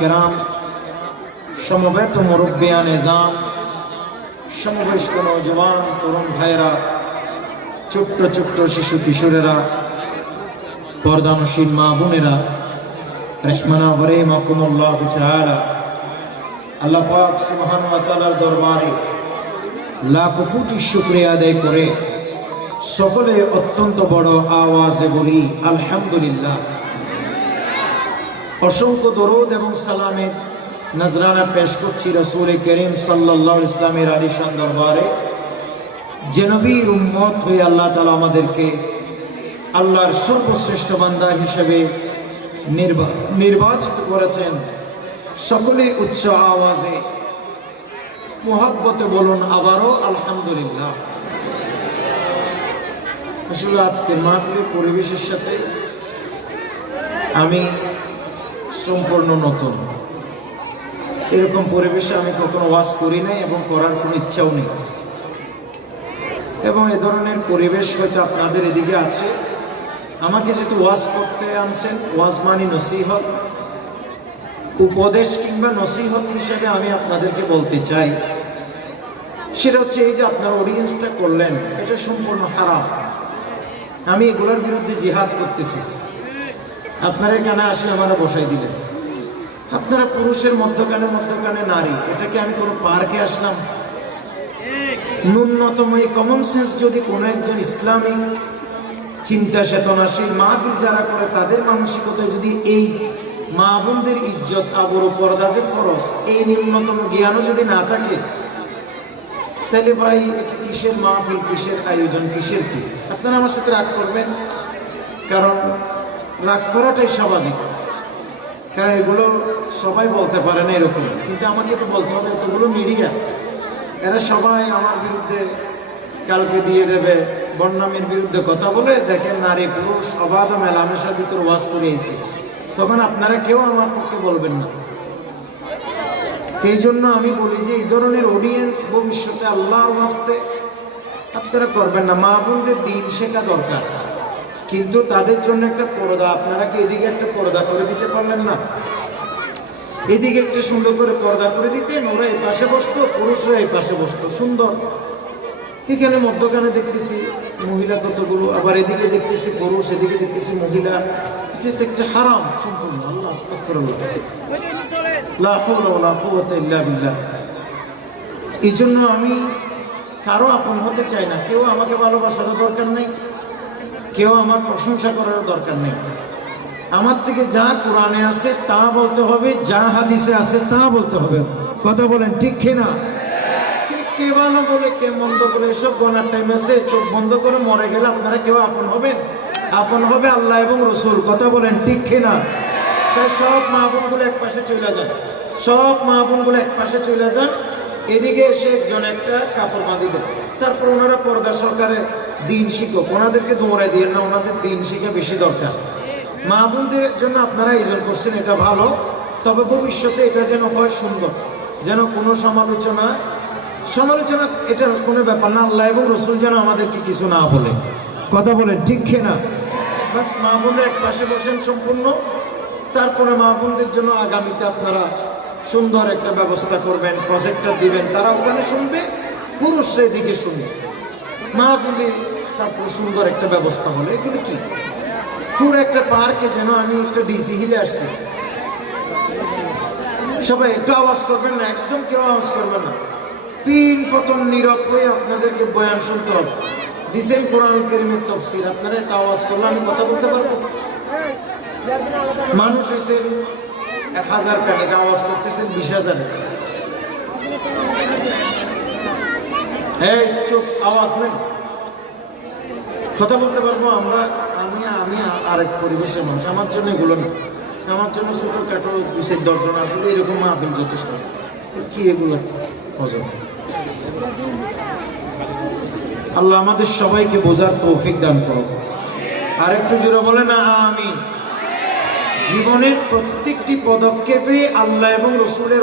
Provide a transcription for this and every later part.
কেরাম, সমবেত মুরব্বিয়ান এজাম, সমবয়স্ক নওজওয়ান তরুণ ভাইয়েরা, ছোট্ট ছোট্ট শিশু কিশোরেরা, পর্দানশীল মা বোনেরা, রহমানা ওয়ারিমাকুমুল্লাহু তাআলা। আল্লাহ পাক সুবহানাহু ওয়া তাআলার দরবারে লাখ কোটি শুকরিয়া আদায় করে সকলে অত্যন্ত বড় আওয়াজে বলি আলহামদুলিল্লাহ। অসংখ্য দরুদ এবং সালামের নজরানা পেশ করছি রাসূল করিম সাল্লাল্লাহু আলাইহি ইসলামের আলিশান দরবারে, যে নবীর উম্মত হয়ে আল্লাহ তাআলা আমাদেরকে আল্লাহর সর্বশ্রেষ্ঠ বান্দা হিসেবে নির্বাচিত করেছেন। সকলে উচ্চ আওয়াজে মুহাব্বতে বলুন আবারও আলহামদুলিল্লাহ। আসলে আজকের মাহফিলের পরিবেশের সাথে আমি সম্পূর্ণ নতুন। এরকম পরিবেশে আমি কখনো ওয়াজ করি নাই এবং করার কোনো ইচ্ছাও নেই, এবং এ ধরনের পরিবেশ হয়তো আপনাদের এদিকে আছে। আমাকে যেহেতু ওয়াজ করতে আনছেন, ওয়াজ মানে নসিহত, উপদেশ কিংবা নসিহত হিসেবে আমি আপনাদেরকে বলতে চাই, সেটা হচ্ছে এই যে আপনার অডিয়েন্সটা করলেন, এটা সম্পূর্ণ হারাম। আমি এগুলোর বিরুদ্ধে জিহাদ করতেছি। আপনারা এখানে আসে আমারা বসাই দিলেন, আপনারা পুরুষের মধ্যখানে নারী, এটাকে আমি কোনো পার্কে আসলাম? ন্যূনতম এই কমন সেন্স যদি কোনো একজন ইসলামিক চিন্তা চেতনাশীল মাহফিল যারা করে তাদের মানসিকতায় যদি এই মা বোনদের ইজ্জত, আবরু, পর্দা যে ফরজ, এই ন্যূনতম জ্ঞানও যদি না থাকে, তাহলে ভাই এটা কিসের মাহফিল, কিসের আয়োজন, কিসের কি? আপনারা আমার সাথে রাগ করবেন, কারণ রাগ করাটাই স্বাভাবিক, কারণ এগুলো সবাই বলতে পারে না এরকম, কিন্তু আমাকে তো বলতে হবে। এতগুলো মিডিয়া, এরা সবাই আমার বিরুদ্ধে কালকে দিয়ে দেবে, বন্যামের বিরুদ্ধে কথা বলে, দেখেন নারী পুরুষ অবাধ মেলামেশার ভিতর ওয়াজ করিয়েছে, তখন আপনারা কেউ আমার পক্ষে বলবেন না। এই জন্য আমি বলি যে এই ধরনের অডিয়েন্স ভবিষ্যতে আল্লাহর ওয়াস্তে আপনারা করবেন না। মা বোনদের দিন শেখা দরকার, কিন্তু তাদের জন্য একটা পর্দা, আপনারা কি এদিকে একটা পর্দা করে দিতে পারলেন না? এদিকে একটা সুন্দর করে পর্দা করে দিতেন, ওরা এই পাশে বসতো, পুরুষরা এই পাশে বসতো, সুন্দর। এখানে মধ্যখানে দেখতেছি মহিলা কতগুলো, আবার এদিকে দেখতেছি পুরুষ, এদিকে দেখতেছি মহিলা। এটা তো একটা হারাম সম্পূর্ণ। আল্লাহ আস্তাগফিরুল্লাহ, লা হাওলা ওয়ালা কুওয়াতা ইল্লা বিল্লাহ। এই জন্য আমি কারো আপন হতে চাই না। কেউ আমাকে ভালোবাসারও দরকার নেই, কেউ আমার প্রশংসা করার দরকার নেই। আমার থেকে যা কোরআনে আছে তা বলতে হবে, যা হাদিসে আছে তা বলতে হবে। কথা বলেন ঠিক কিনা? কে ভালো বলে কে মন্দ বলে এসব গোনার টাইম আছে। চোখ বন্ধ করে মরে গেলে আপনারা কেউ আপন হবেন? আপন হবে আল্লাহ এবং রসুল। কথা বলেন ঠিক কিনা? সব মা বোনগুলো এক পাশে চলে যান, সব মা বোনগুলো এক পাশে চলে যান। এদিকে এসে একজন একটা কাপড় বাঁধি দেন, তারপর ওনারা পর্দা সরকারে দিন শিখুক। ওনাদেরকে দৌড়াই দিয়ে না, ওনাদের দিন শিখা বেশি দরকার। মা বোনদের জন্য আপনারা আয়োজন করছেন, এটা ভালো, তবে ভবিষ্যতে এটা যেন হয় সুন্দর, যেন কোনো সমালোচনা এটা কোনো ব্যাপার না। আল্লাহ এবং রসুল যেন আমাদেরকে কিছু না বলে। কথা বলেন ঠিক কিনা? বাস মা বোনরা এক পাশে বসেন সম্পূর্ণ, তারপরে মা বোনদের জন্য আগামীতে আপনারা সুন্দর একটা ব্যবস্থা করবেন, প্রজেক্টর দিবেন, তারা ওখানে শুনবে, পুরুষরা এদিকে শুনবে, মা বলে তারপর সুন্দর একটা ব্যবস্থা হলো। এগুলো কি পুরো একটা পার্কে যেন আমি একটা ডিসি হিলে আসছি। সবাই একটু আওয়াজ করবেন না, একদম কেউ আওয়াজ করবে না, পিন পতন নীরব হয়ে আপনাদেরকে বয়ান শুনতে হবে। দিছেন কোরআন কারীমের তাফসীর, আপনারা এত আওয়াজ করলে আমি কথা বলতে পারবো? মানুষ এসে 1000 টাকা আওয়াজ করতেছেন 20,000। এই চুপ, আওয়াজ নেই, কথা বলতে পারবো আমরা? আমি আরেক পরিবেশের মানুষ, আমার জন্য এগুলো না। আমার জন্য ছোটখাটো 2-10 জন আছে, এরকম মাহফিল যথেষ্ট। কি এগুলো আল্লাহ আমাদের সবাইকে বোঝার তৌফিক দান করো। আর একটু জোরে বলে না আমিন। জীবনের প্রত্যেকটি পদক্ষেপে আল্লাহ এবং রসুলের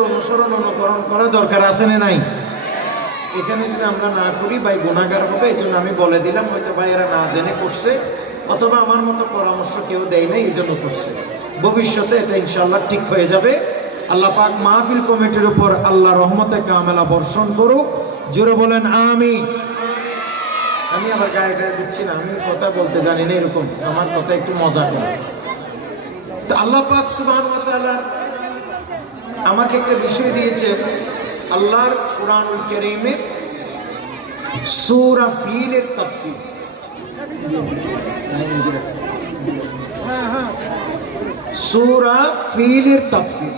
অনুকরণ করা দরকার আছে না নাই? এখানে যদি আমরা না করি ভাই গুনাহগার হবে। এই জন্য আমি বলে দিলাম, হয়তো ভাই এরা না জেনে করছে, অথবা আমার মতো পরামর্শ কেউ দেয় না, এই জন্য করছে। ভবিষ্যতে এটা ইনশাআল্লাহ ঠিক হয়ে যাবে। আল্লাহ পাক মাহফিল কমিটির উপর আল্লাহ রহমতে কামেলা বর্ষণ করুক। জোরে বলেন আমিন। আমি আবার গায়ে গায়ে দিচ্ছি না, আমি কথা বলতে জানি না এরকম, আমার কথা একটু মজা করে। তো আল্লাহ পাক সুবহানাহু ওয়া তাআলা আমাকে একটা বিষয় দিয়েছে, আল্লাহর কুরআনুল কারীমে সূরা ফিলের তাফসীর। সূরা ফিলের তাফসীর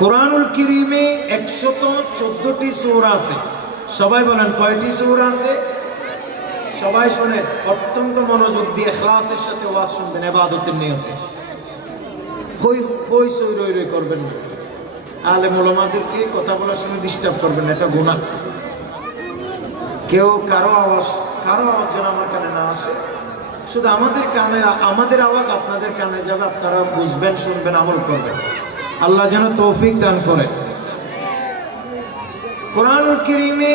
কুরআনুল কারীমে 114টি সূরা আছে। সবাই বলেন কয়টি সূরা আছে? সবাই শুনেন, অত্যন্ত মনোযোগ দিয়ে ইখলাসের সাথে ওয়াজ শুনবেন, ইবাদতের নিয়তে। হই হই সই রই রই করবেন না, আলেম ওলামাদেরকে কথা বলার সময় ডিস্টার্ব করবেন না, এটা গুনাহ। কেউ কারো আওয়াজ যেন আমার কানে না আসে, শুধু আমাদের আওয়াজ আপনাদের কানে যাবে, আপনারা বুঝবেন, শুনবেন, আমল করবেন। আল্লাহ যেন তৌফিক দান করে। কুরআনুল কারীমে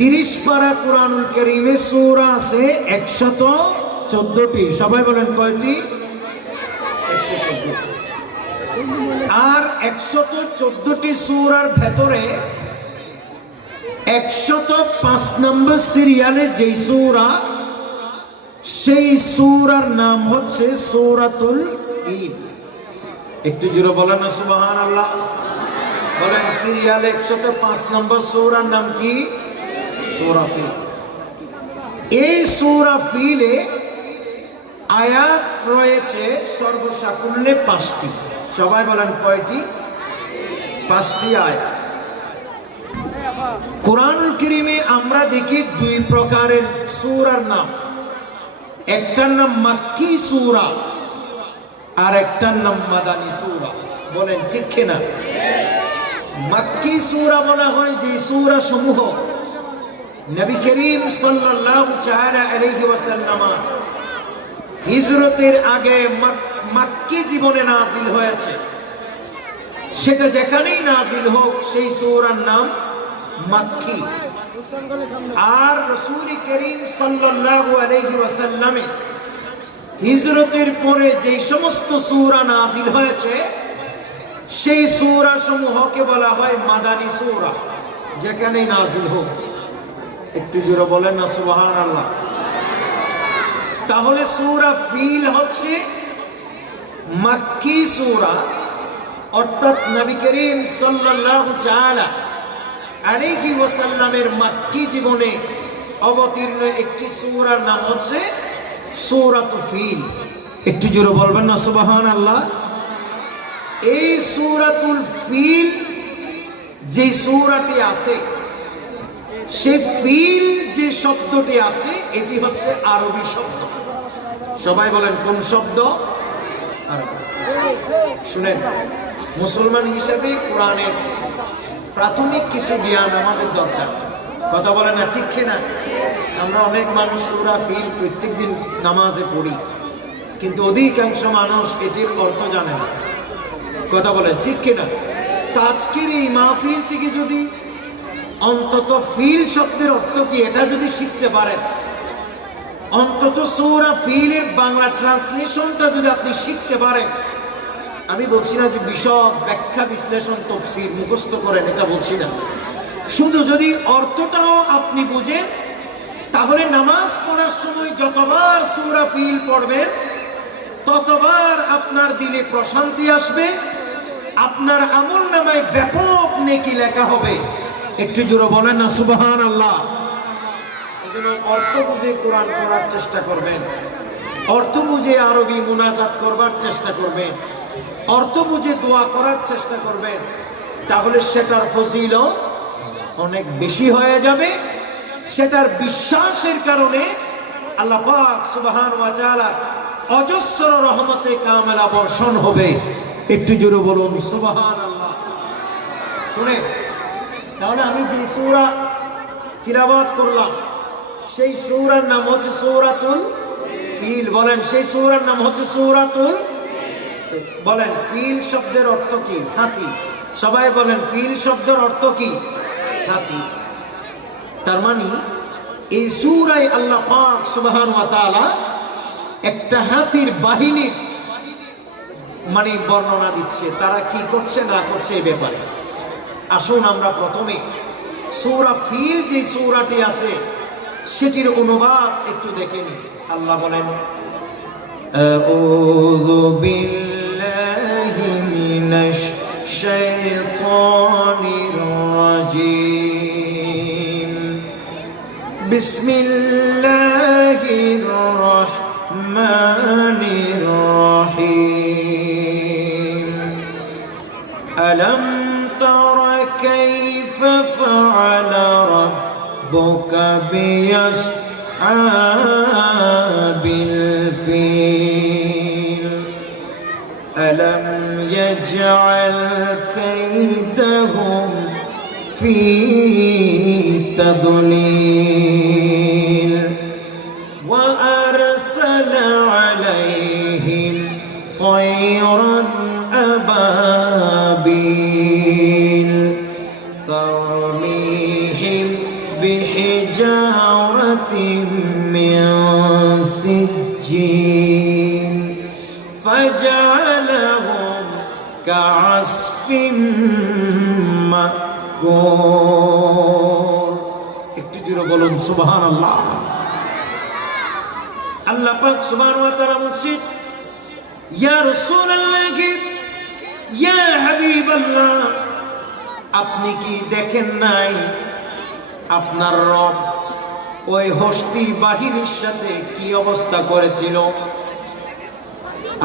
30 পারা কুরআনুল কারীমে সূরা আছে 114টি। সবাই বলেন কয়টি? 114। আর 114টি সূরার ভেতরে 105 নম্বর সিরিয়ালে যেই সূরা, সেই সূরার নাম হচ্ছে সূরাতুল ফিল। একটু জোরে বলেন না সুবহানাল্লাহ। বলেন সিরিয়ালে 105 নম্বর সূরার নাম কি? সূরা ফিল। এই সূরা ফিলে আয়াত রয়েছে সর্বসাকুল্যে 5টি। সবাই বলেন কয়টি? 5টি আয়াত। কুরআনুল কারীমে আমরা দেখি 2 প্রকারের সূরার নাম, একটার নাম মাক্কি সূরা আর একটার নাম মাদানী সূরা। বলেন ঠিক কিনা? মাক্কি সূরা বলা হয় যে সূরা সমূহ নবী করিম সাল্লাল্লাহু তাআলা আলাইহি ওয়াসাল্লাম হিজরতের আগে মাক্কি জীবনে নাযিল হয়েছে। সেটা যেখানেই নাযিল হোক সেই সূরার নাম মাক্কি। আর রাসূল করিম সাল্লাল্লাহু আলাইহি ওয়াসাল্লামে হিজরতের পরে যে সমস্ত সূরা নাযিল হয়েছে সেই সূরা সমূহকে বলা হয় মাদানী সূরা, যেখানেই নাযিল হোক। একটু জোরে বলেন না সুবহানাল্লাহ। তাহলে সূরা ফিল হচ্ছে মাক্কি সূরা, অর্থাৎ নবী করিম সাল্লাল্লাহু তাআলা আলাইহি ওয়াসাল্লামের মাক্কি জীবনে অবতীর্ণ একটি সূরার নাম হচ্ছে সূরাতুল ফিল। একটু জোরে বলবেন না সুবহানাল্লাহ। এই সূরাতুল ফিল যে সূরাটি আছে, সে ফিল যে শব্দটি আছে এটি হচ্ছে আরবি শব্দ। সবাই বলেন কোন শব্দ? আরবি। শুনেন, মুসলমান হিসেবে কোরআনের প্রাথমিক কিছু জ্ঞান আমাদের দরকার। কথা বলেন না ঠিক কিনা? আমরা অনেক মানুষ সূরা ফিল প্রত্যেকদিন নামাজে পড়ি, কিন্তু অধিকাংশ মানুষ এটির অর্থ জানে না। কথা বলেন ঠিক কিনা? তো আজকের এই মাহফিল থেকে যদি অন্তত ফিল শব্দের অর্থ কি এটা যদি শিখতে পারেন, অন্তত সূরা ফিলের বাংলা ট্রান্সলেশনটা যদি আপনি শিখতে পারেন, আমি বলছি না যে বিশদ ব্যাখ্যা বিশ্লেষণ তাফসীর মুখস্থ করেন, এটা বলছি না। শুধু যদি অর্থটাও আপনি বুঝেন, তাহলে নামাজ পড়ার সময় যতবার সূরা ফিল পড়বেন ততবার আপনার দিলে প্রশান্তি আসবে, আপনার আমলনামায় ব্যাপক নেকি লেখা হবে। একটু জোরে বলেন না সুবহানাল্লাহ। এজন্য অর্থ বুঝে কোরআন পড়ার চেষ্টা করবেন, অর্থ বুঝে আরবি মুনাজাত করবার চেষ্টা করবেন, অর্থ বুঝে দোয়া করার চেষ্টা করবেন, তাহলে সেটার ফজিলত অনেক বেশি হয়ে যাবে। সেটার বিশ্বাসের কারণে আল্লাহ পাক সুবহানাহু ওয়া তাআলা অজস্র রহমতে কামেলা বর্ষণ হবে। একটু জোরে বলুন সুবহানাল্লাহ। শুনেন, তাহলে আমি যে সূরা তিলাওয়াত করলাম সেই সূরার নাম হচ্ছে সূরাতুল ফিল। বলেন সেই সূরার নাম হচ্ছে সূরাতুল। বলেন ফিল শব্দের অর্থ কি? হাতি। সবাই বলেন ফিল শব্দের অর্থ কি? হাতি। তার মানে এই সূরায় আল্লাহ পাক সুবহানাহু ওয়া তাআলা একটা হাতির বাহিনীর মানে বর্ণনা দিচ্ছে, তারা কি করছে না করছে এই ব্যাপারে। আসুন আমরা প্রথমে সূরা ফিল যে সূরাটি আছে সেটির অনুবাদ একটু দেখে নিই। আল্লাহ বলেন, আউযু বিল্লাহি মিনাশ শাইতানির রাজীম, বিসমিল্লাহির রাহমানির রাহিম, আলাম তারা কাইফা ফাআলা রাব্বুকা বিআসহাবিল ফিল, আলাম ইয়াজআল কাইদাহুম ফি তাদলিল, ওয়া আরসালা আলাইহিম তায়রান আবাবিল তারমিহিম বিহিজারাতিন মিন সিজ্জিন ফাজআলাহুম কাআসফিন মাকুর। একটু জোরে বলুন সুবহানাল্লাহ। আল্লাহ পাক সুবহানাহু ওয়া তাআলা বলছেন, ইয়া রাসূলুল্লাহ, ইয়া হাবিবাল্লাহ, আপনি কি দেখেন নাই আপনার রব ওই হস্তি বাহিনীর সাথে কি অবস্থা করেছিল?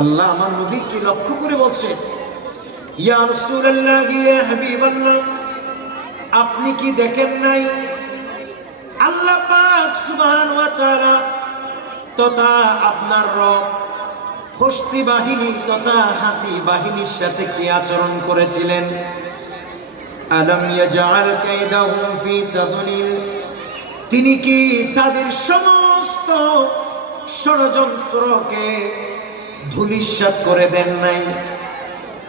আল্লাহ আমার নবীকে লক্ষ্য করে বলছে, ইয়া রাসূলুল্লাহ, ইয়া হাবিবাল্লাহ, আপনি কি দেখেন নাই আল্লাহ পাক সুবহানাহু ওয়া তাআলা তথা আপনার রব হস্তি বাহিনী তথা হাতি বাহিনীর সাথে কি আচরণ করেছিলেন? আলাম ইয়াজআল কাইদাহুম ফি তাদলিল, তিনি কি তাদের সমস্ত ষড়যন্ত্রকে ধূলিসাৎ করে দেন নাই?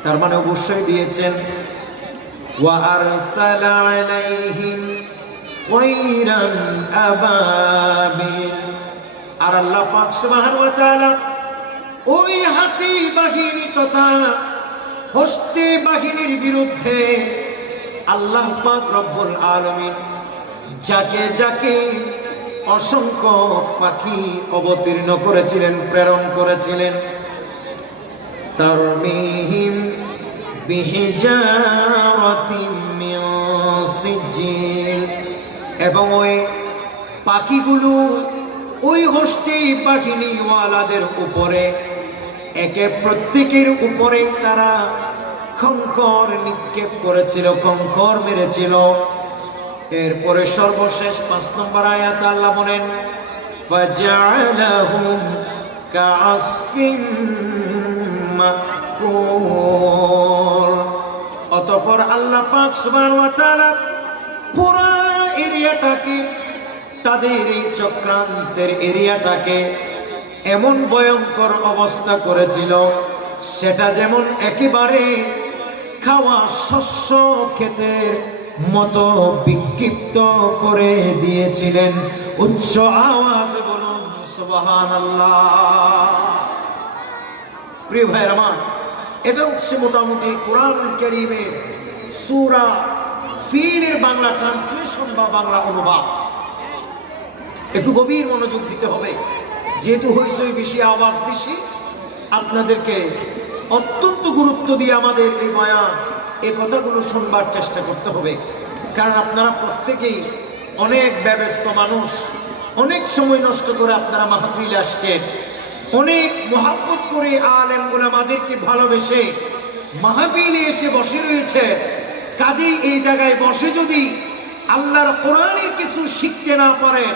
তার মানে অবশ্যই দিয়েছেন। ওয়া আরসালা আলাইহিম তায়রান আবাবিল, আর আল্লাহ পাক সুবহানাহু ওয়া তাআলা ওই হাতি বাহিনী তথা হস্তি বাহিনীর বিরুদ্ধে আল্লাহ পাক রব্বুল আলামিন যাকে যাকে অসংখ্য পাখি অবতীর্ণ করেছিলেন, প্রেরণ করেছিলেন। তারমিহিম বিহিজারাতিন মিন সিজ্জিল, এবং ওই পাখিগুলো ওই হস্তি বাহিনী ওয়ালাদের উপরে একে প্রত্যেকের উপরে তারা খঙ্কর নিক্ষেপ করেছিল, খঙ্কর মেরেছিল। এরপরে সর্বশেষ 5 নম্বর আয়াত আল্লাহ বলেন, ফাজআলাহুম কাআসফিন মাকুর, অতঃপর আল্লাহ পাক সুবহানাহু ওয়া তাআলা পুরো এরিয়াটাকে, তাদের এই চক্রান্তের এরিয়াটাকে এমন ভয়ঙ্কর অবস্থা করেছিল, সেটা যেমন একেবারে খাওয়া শস্য ক্ষেতের মতো বিক্ষিপ্ত করে দিয়েছিলেন। উচ্চ আওয়াজে বলুন সুবহানাল্লাহ। প্রিয় ভাইয়ের আমার, এটা হচ্ছে মোটামুটি কোরআন কারীমের সূরা ফিলের বাংলা ট্রান্সলেশন বা বাংলা অনুবাদ। একটু গভীর মনোযোগ দিতে হবে, যেহেতু হইচই বেশি, আওয়াজ বেশি, আপনাদেরকে অত্যন্ত গুরুত্ব দিয়ে আমাদের এই বয়ান, এই কথাগুলো শুনবার চেষ্টা করতে হবে। কারণ আপনারা প্রত্যেকেই অনেক ব্যস্ত মানুষ, অনেক সময় নষ্ট করে আপনারা মাহফিলে আসছেন, অনেক মহব্বত করে আলেম ওলামাদেরকে ভালোবেসে মাহফিলে এসে বসে রয়েছে। কাজেই এই জায়গায় বসে যদি আল্লাহর কোরআনের কিছু শিখতে না পারে,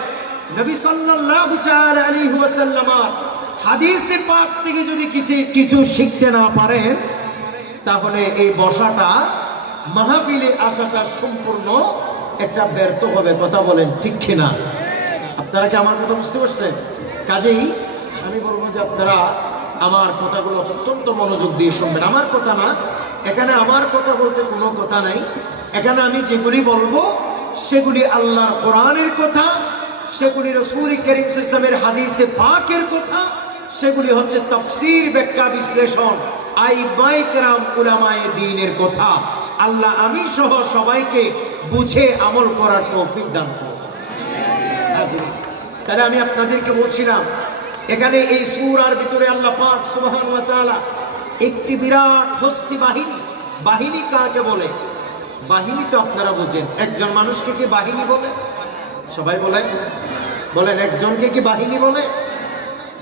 নবী সাল্লাল্লাহু তাআলা আলাইহি ওয়াসাল্লাম হাদিসে পাক থেকে যদি কিছু শিখতে না পারেন, তাহলে এই বসাটা, মাহফিলে আসাটা সম্পূর্ণ একটা ব্যর্থ হবে। কথা বলেন ঠিক কিনা? আপনারা কি আমার কথা বুঝতে পারছেন? কাজেই আমি বলবো যে আপনারা আমার কথাগুলো অত্যন্ত মনোযোগ দিয়ে শুনবেন। আমার কথা না, এখানে আমার কথা বলতে কোনো কথা নাই। এখানে আমি যেগুলি বলবো সেগুলি আল্লাহর কোরআনের কথা, সেগুলি রাসূল করিম সাল্লাল্লাহু আলাইহি ওয়াসাল্লামের হাদিসে পাকের কথা, সেগুলি হচ্ছে তাফসীর, ব্যাখ্যা, বিশ্লেষণ আইমায়ে কেরাম উলামায়ে দ্বীনের কথা আল্লাহ আমি সহ সবাইকে বুঝে আমল করার তৌফিক দান করুন। তাহলে আমি আপনাদেরকে বলছিলাম এখানে এই সূরার ভিতরে আল্লাহ পাক সুবহানাহু ওয়া তাআলা একটি বিরাট হস্তি বাহিনী, বাহিনী কাকে বলে? বাহিনী তো আপনারা বুঝেন, একজন মানুষকে কি বাহিনী বলে? সবাই বলেন, বলেন একজনকে কি বাহিনী বলে?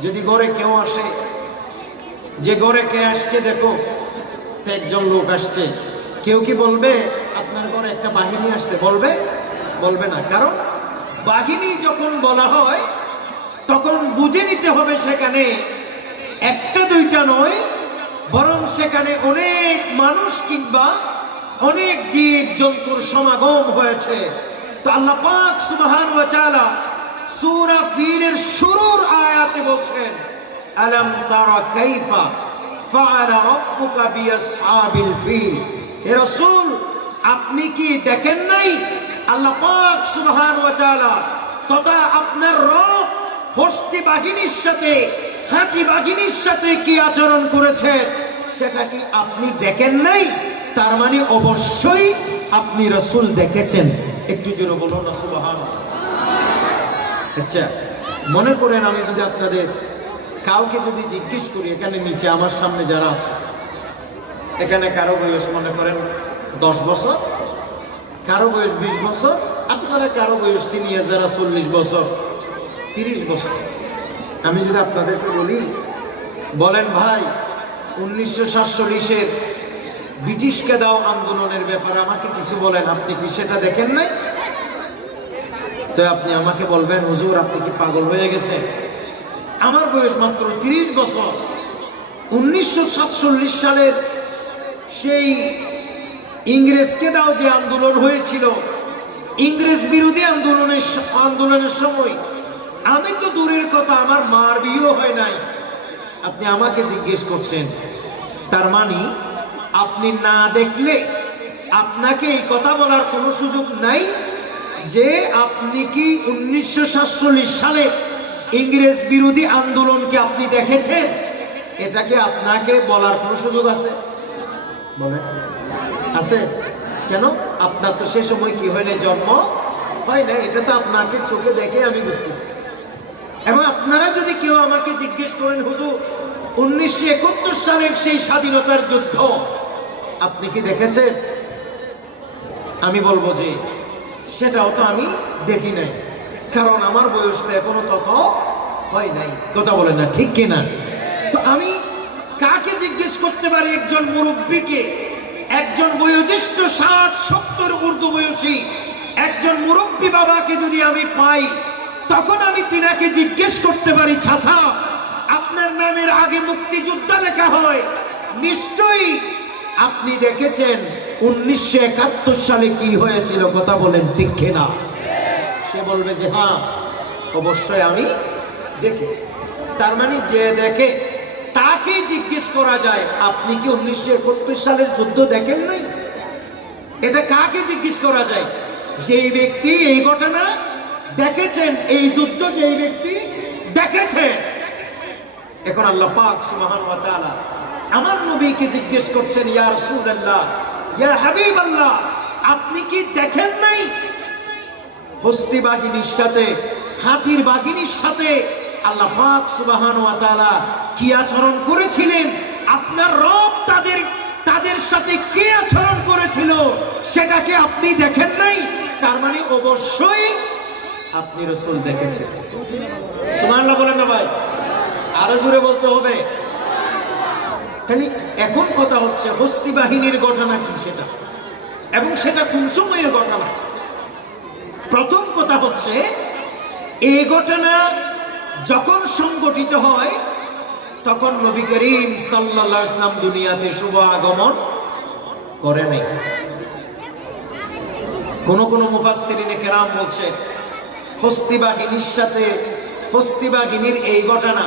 যদি ঘরে কেউ আসে, যে ঘরে কে আসছে দেখো, একজন লোক আসছে, কেউ কি বলবে আপনার ঘরে একটা বাহিনী আসছে? বলবে? বলবে না। কারণ বাহিনী যখন বলা হয় তখন বুঝে নিতে হবে সেখানে একটা দুইটা নয়, বরং সেখানে অনেক মানুষ কিংবা অনেক জীব জন্তুর সমাগম হয়েছে। তো আল্লাহ পাক সুবহানাহু ওয়া তাআলা সূরা ফিলের শুরুর আয়াতে বলছেন, আলাম তারা কাইফা ফাআলা রাব্বুকা বিআসহাবিল ফিল। হে রাসূল, আপনি কি দেখেন নাই আল্লাহ পাক সুবহানাহু ওয়া তাআলা তথা আপনার রব হস্তি বাহিনীর সাথে, হাতি বাহিনীর সাথে কি আচরণ করেছে সেটা কি আপনি দেখেন নাই? তার মানে অবশ্যই আপনি রাসূল দেখেছেন। একটু জোরে বলুন না সুবহানাল্লাহ। আচ্ছা, মনে করেন আমি যদি আপনাদের কাউকে যদি জিজ্ঞেস করি, এখানে নিচে আমার সামনে যারা আছে, এখানে কারো বয়স মনে করেন 10 বছর, কারো বয়স 20 বছর, আপনারা কারো বয়স সিনিয়র যারা 40 বছর, 30 বছর। আমি যদি আপনাদেরকে বলি, বলেন ভাই 1947-এর ব্রিটিশকে দাও আন্দোলনের ব্যাপারে আমাকে কিছু বলেন, আপনি কি সেটা দেখেন নাই? তো আপনি আমাকে বলবেন, হুজুর আপনি কি পাগল হয়ে গেছেন? আমার বয়স মাত্র 30 বছর। 1947 সালের সেই ইংরেজকে দাও যে আন্দোলন হয়েছিল, ইংরেজ বিরোধী আন্দোলনের সময় আমি তো দূরের কথা, আমার মার বিয়েও হয় নাই। আপনি আমাকে জিজ্ঞেস করছেন, তার মানে আপনি না দেখলে আপনাকে এই কথা বলার কোনো সুযোগ নাই যে আপনি কি 1947 সালে ইংরেজ বিরোধী আন্দোলনকে আপনি দেখেছেন? এটাকে আপনাকে বলার কোনো সুযোগ আছে? বলেন, আছে? কেন? আপনার তো সে সময় কি হয় না, জন্ম হয় না। এটা তো আপনাকে চোখে দেখে আমি বুঝতেছি। এবং আপনারা যদি কেউ আমাকে জিজ্ঞেস করেন, হুজুর 1971 সালের সেই স্বাধীনতার যুদ্ধ আপনি কি দেখেছেন? আমি বলবো যে সেটাও তো আমি দেখি নাই, কারণ আমার বয়সটা এখনো তত হয় নাই। কথা বলেন না, ঠিক কিনা? তো আমি কাকে জিজ্ঞেস করতে পারি? একজন মুরব্বীকে, একজন বয়োজ্যেষ্ঠ 60-70 ঊর্ধ্ব বয়সী একজন মুরব্বী বাবাকে যদি আমি পাই, তখন আমি তিনাকে জিজ্ঞেস করতে পারি, চাচা আপনার নামের আগে মুক্তিযোদ্ধা লেখা হয়, নিশ্চয়ই আপনি দেখেছেন 1971 সালে কি হয়েছিল? কথা বলেন, ঠিক কিনা? সে বলবে যে হ্যাঁ অবশ্যই আমি দেখেছি। তার মানে যে দেখে তাকে জিজ্ঞেস করা যায়, আপনি কি 1971 সালের যুদ্ধ দেখেন নাই? এটা কাকে জিজ্ঞেস করা যায়? যেই ব্যক্তি এই ঘটনা দেখেছেন, এই যুদ্ধ যেই ব্যক্তি দেখেছেন। এখন আল্লাহ পাক সুবহানাহু ওয়া তাআলা আমার নবীকে জিজ্ঞেস করছেন, ইয়া রাসূলুল্লাহ, ইয়া হাবিবাল্লাহ, আপনি কি দেখেন নাই হস্তি বাহিনীর সাথে, হাতির বাহিনীর সাথে আল্লাহ পাক সুবহানাহু ওয়া তাআলা কি আচরণ করেছিলেন? আপনার রব তাদের সাথে কি আচরণ করেছিল সেটাকে আপনি দেখেন নাই? তার মানে অবশ্যই আপনি রাসূল দেখেছেন। সুবহানাল্লাহ বলেন না ভাই? আরো জোরে বলতে হবে। তাহলে এখন কথা হচ্ছে হস্তি বাহিনীর ঘটনা কি সেটা, এবং সেটা কোন সময়ের ঘটনা। প্রথম কথা হচ্ছে এই ঘটনা যখন সংগঠিত হয় তখন নবী করিম সাল্লাল্লাহু আলাইহি ওয়াসাল্লাম দুনিয়াতে শুভ আগমন করে নাই। কোন মুফাসসিরিনে কেরাম বলছে হস্তি বাহিনীর এই ঘটনা,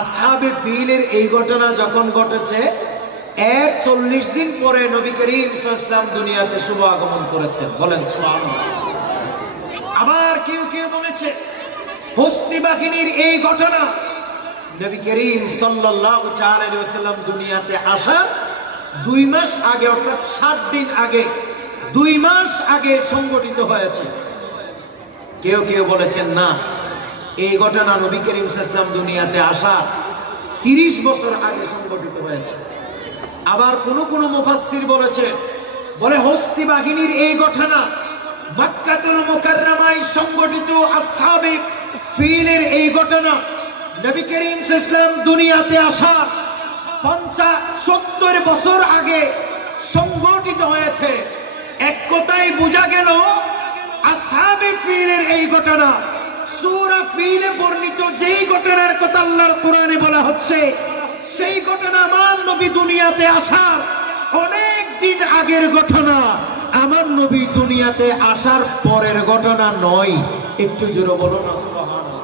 আসহাবে ফিলের এই ঘটনা যখন ঘটেছে এর 40 দিন পরে নবী করিম সাল্লাল্লাহু আলাইহি ওয়াসাল্লাম দুনিয়াতে শুভ আগমন করেছেন। বলেন সুবহানাল্লাহ। আবার কেউ কেউ বলেছে হস্তি বাহিনীর এই ঘটনা নবী করিম সাল্লাল্লাহু আলাইহি ওয়াসাল্লাম দুনিয়াতে আসার 2 মাস আগে, অর্থাৎ 7 দিন আগে, 2 মাস আগে সংগঠিত হয়েছে। কেউ কেউ বলেছেন না, এই ঘটনা নবী করিম সাল্লাল্লাহু আলাইহি ওয়াসাল্লাম দুনিয়াতে আসার 30 বছর আগে সংগঠিত হয়েছে। আবার কোন কোন মুফাসসির বলেছে, বলে হস্তি বাহিনীর এই ঘটনা মক্কাতুল মুকাররমায় সংগঠিত আসহাবে ফিলের এই ঘটনা নবী করিম সাল্লাল্লাহু আলাইহি ওয়াসাল্লাম দুনিয়াতে আসার 50-70 বছর আগে সংগঠিত হয়েছে। এক কথায় বোঝা গেল আসহাবে ফিলের এই ঘটনা সূরা ফিলে বর্ণিত যেই ঘটনার কথা আল্লাহর কোরআনে বলা হচ্ছে, সেই ঘটনা আমার নবী দুনিয়াতে আসার অনেক দিন আগের ঘটনা, আমার নবী দুনিয়াতে আসার পরের ঘটনা নয়। একটু জোরে বলো না সুবহানাল্লাহ।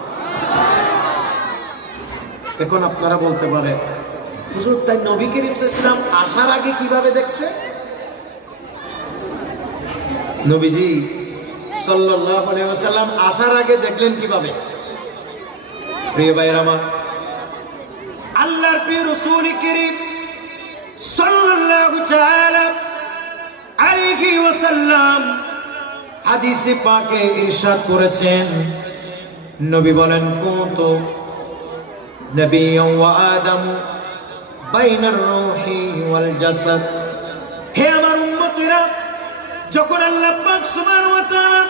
এখন আপনারা বলতে পারেন, হুজুর তাই নবী করিম সাল্লাল্লাহু আলাইহি ওয়াসাল্লাম আসার আগে কিভাবে দেখছে? নবীজি সাল্লাল্লাহু আলাইহি ওয়াসাল্লাম আসার আগে দেখলেন কিভাবে? প্রিয় ভাইরা আমার, আল্লাহর প্রিয় রাসূল করিম সাল্লাল্লাহু তাআলা আলাইহি ওয়াসাল্লাম হাদিসে পাকে ইরশাদ করেছেন, নবী বলেন, কুনতু নবিয়্যান ওয়া আদম বাইনার রূহি ওয়াল জাসাদ। হে আমার উম্মতেরা, যখন আল্লাহ পাক সুবহানাহু ওয়া তাআলা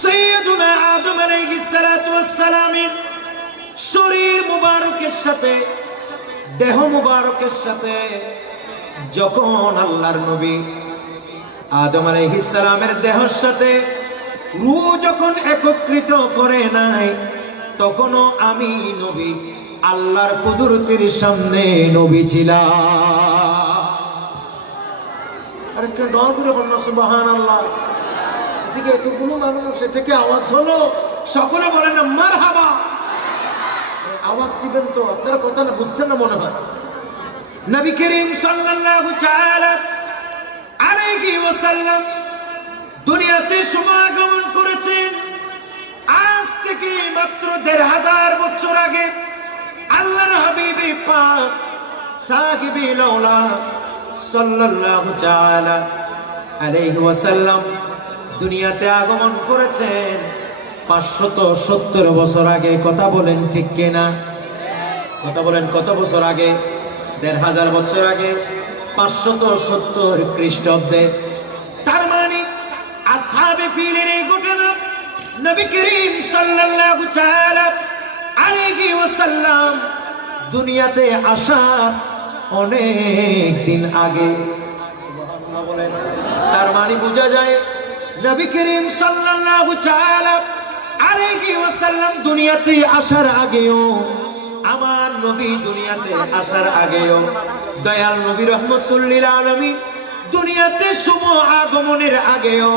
সাইয়্যিদুনা আদম আলাইহিস সালাতু ওয়াস সালামের শরীর মুবারকের সাথে, দেহ মুবারকের সাথে যখন আল্লাহর নবী আদম আলাইহিস সালামের দেহের সাথে রূহ যখন একত্রিত করে নাই, তখনও আমি নবী আল্লাহর কুদরতের সামনে নবী ছিলাম। আরেকটা দোয়া করে বলুন সুবহানাল্লাহ। ঠিক আছে, এতগুলো মানুষ থেকে আওয়াজ হলো, সকলে বলেন না মারহাবা। আওয়াজ দিবেন তো, আপনারা কথা না বুঝছেন না মনে হয়। নবী করিম সাল্লাল্লাহু তাআলা আলাইহি ওয়াসাল্লাম দুনিয়াতে সমাগমন করেছেন আজ থেকে মাত্র 1500 বছর আগে। আল্লাহর হাবিবে পাক সাহিবে লাউলা সাল্লাল্লাহু তাআলা আলাইহি ওয়াসাল্লাম দুনিয়াতে আগমন করেছেন 570 বছর আগে। কথা বলেন ঠিক কিনা? কথা বলেন কত বছর আগে? 1500 বছর আগে, 570 খ্রিস্টাব্দে। তার মানে আসহাবে ফিলের এই ঘটনা নবী করিম সাল্লাল্লাহু তাআলা আলাইহি ওয়াসাল্লাম দুনিয়াতে আসার অনেক দিন আগে। সুবহানাল্লাহ বলেন। তার মানে বোঝা যায় নবী করিম সাল্লাল্লাহু তাআলা আলাইহি ওয়াসাল্লাম দুনিয়াতে আসার আগেও, আমার নবী দুনিয়াতে আসার আগেও, দয়াল নবী রহমতুল লিল আলামিন দুনিয়াতে শুভ আগমনের আগেও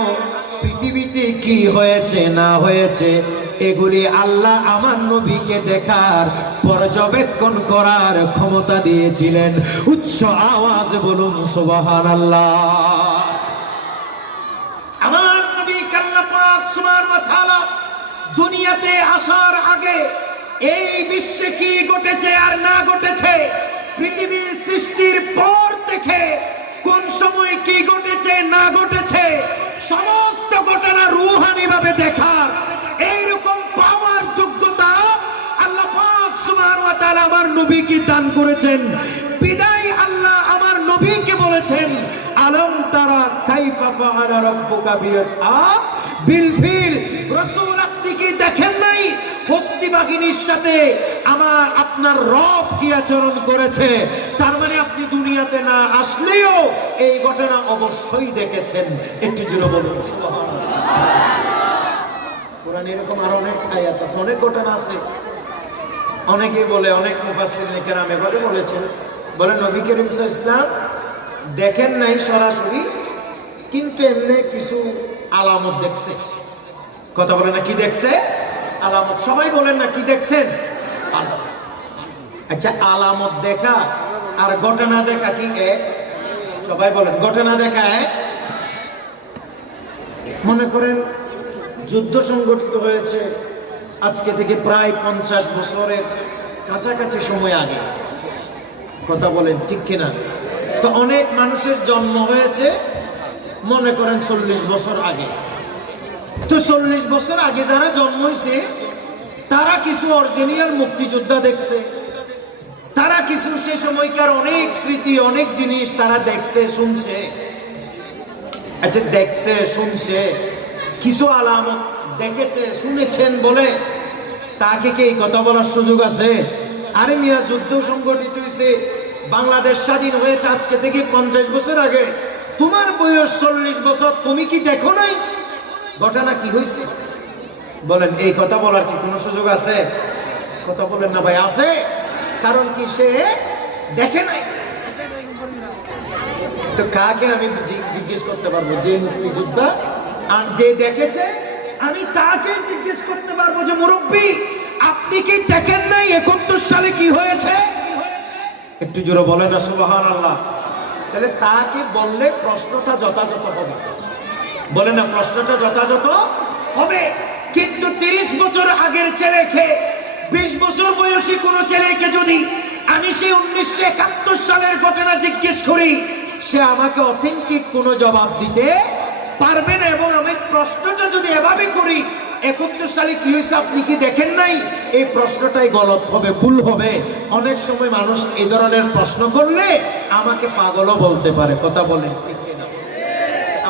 পৃথিবীতে কি হয়েছে না হয়েছে এগুলি আল্লাহ আমার নবীকে দেখার, পর্যবেক্ষণ করার ক্ষমতা দিয়েছিলেন। উচ্চ আওয়াজ বলুন সুবহানাল্লাহ। আমার নবী আল্লাহ পাক সুবহানাহু ওয়া তাআলা দুনিয়াতে আসার আগে এই বিশ্বে কি ঘটেছে আর না ঘটেছে, পৃথিবীর সৃষ্টির পর থেকে কোন সময় কি ঘটেছে না ঘটেছে, সমস্ত ঘটনা রূহানি ভাবে দেখার এইরকম পাওয়ার যোগ্যতা আল্লাহ পাক সুবহানাহু ওয়া তাআলা আমার নবীকে দান করেছেন। বিদায় আল্লাহ আমার নবীকে বলেছেন, আলম তারা কাইফা ফাআলা রাব্বুকা বিল ফিল। রাসূল, আপনি কি দেখেন নাই হস্তি বাহিনীর সাথে আমার আপনার রব কি আচরণ করেছে? তার মানে আপনি দুনিয়াতে না আসলেও এই ঘটনা অবশ্যই দেখেছেন। একটু জোরে বলুন সুবহানাল্লাহ। কোরআনে এরকম আরো অনেক আয়াত আছে, অনেক ঘটনা আছে। অনেকে বলে, অনেক মুফাসসিরিন কেরামে বলেছেন, বলে নবী করিম সাল্লাল্লাহু আলাইহি ওয়াসাল্লাম দেখেন নাই সরাসরি, কিন্তু এমনি কিছু আলামত দেখছে। কথা বলে না, কি দেখছে? আলামত। সবাই বলেন না কি দেখছেন? আচ্ছা, আলামত দেখা আর ঘটনা দেখা কি এক? সবাই বলেন ঘটনা দেখা এক। মনে করেন যুদ্ধ সংগঠিত হয়েছে আজকে থেকে প্রায় 50 বছরের কাছাকাছি সময় আগে। কথা বলেন ঠিক কিনা? তো অনেক মানুষের জন্ম হয়েছে মনে করেন 40 বছর আগে। তো 40 বছর আগে যারা জন্ম হয়েছে তারা কিছু অরিজিনাল মুক্তিযোদ্ধা দেখছে, তারা কিছু সে সময়কার অনেক স্মৃতি, অনেক জিনিস তারা দেখছে, শুনছে। আচ্ছা, দেখছে শুনছে, কিছু আলামত দেখেছে শুনেছেন বলে তাকে কি এই কথা বলার সুযোগ আছে? আরে মিয়া, যুদ্ধ সংগঠিত হয়েছে, বাংলাদেশ স্বাধীন হয়েছে আজকে থেকে 50 বছর আগে, তোমার বয়স 40 বছর, তুমি কি দেখো নাই ঘটনা কি হয়েছে? বলেন, এই কথা বলার কি কোনো সুযোগ আছে? কথা বলেন না ভাই, আছে। কারণ কি, সে দেখে নাই। তো কাকে আমি জিজ্ঞেস করতে পারবো? যে মুক্তিযোদ্ধা আর যে দেখেছে, আমি তাকে জিজ্ঞেস করতে পারবো যে মুরব্বী, আপনি কি দেখেন নাই 71 সালে কি হয়েছে? একটু জোরে বলেন না সুবহানাল্লাহ। তাহলে তাকে বললে প্রশ্নটা যথাযথ হবে। বলে না, প্রশ্নটা যথাযথ হবে। কিন্তু 30 বছর আগের ছেলেকে, 20 বছর বয়সী কোন ছেলেকে যদি আমি সেই 1971 সালের ঘটনা জিজ্ঞেস করি, সে আমাকে অথেন্টিক কোনো জবাব দিতে পারবে না। এবং আমি প্রশ্নটা যদি এভাবে করি, 71 সালে কি হয়েছে আপনি কি দেখেন নাই, এই প্রশ্নটাই গলত হবে, ভুল হবে। অনেক সময় মানুষ এই ধরনের প্রশ্ন করলে আমাকে পাগলও বলতে পারে। কথা বলেন ঠিক কিনা?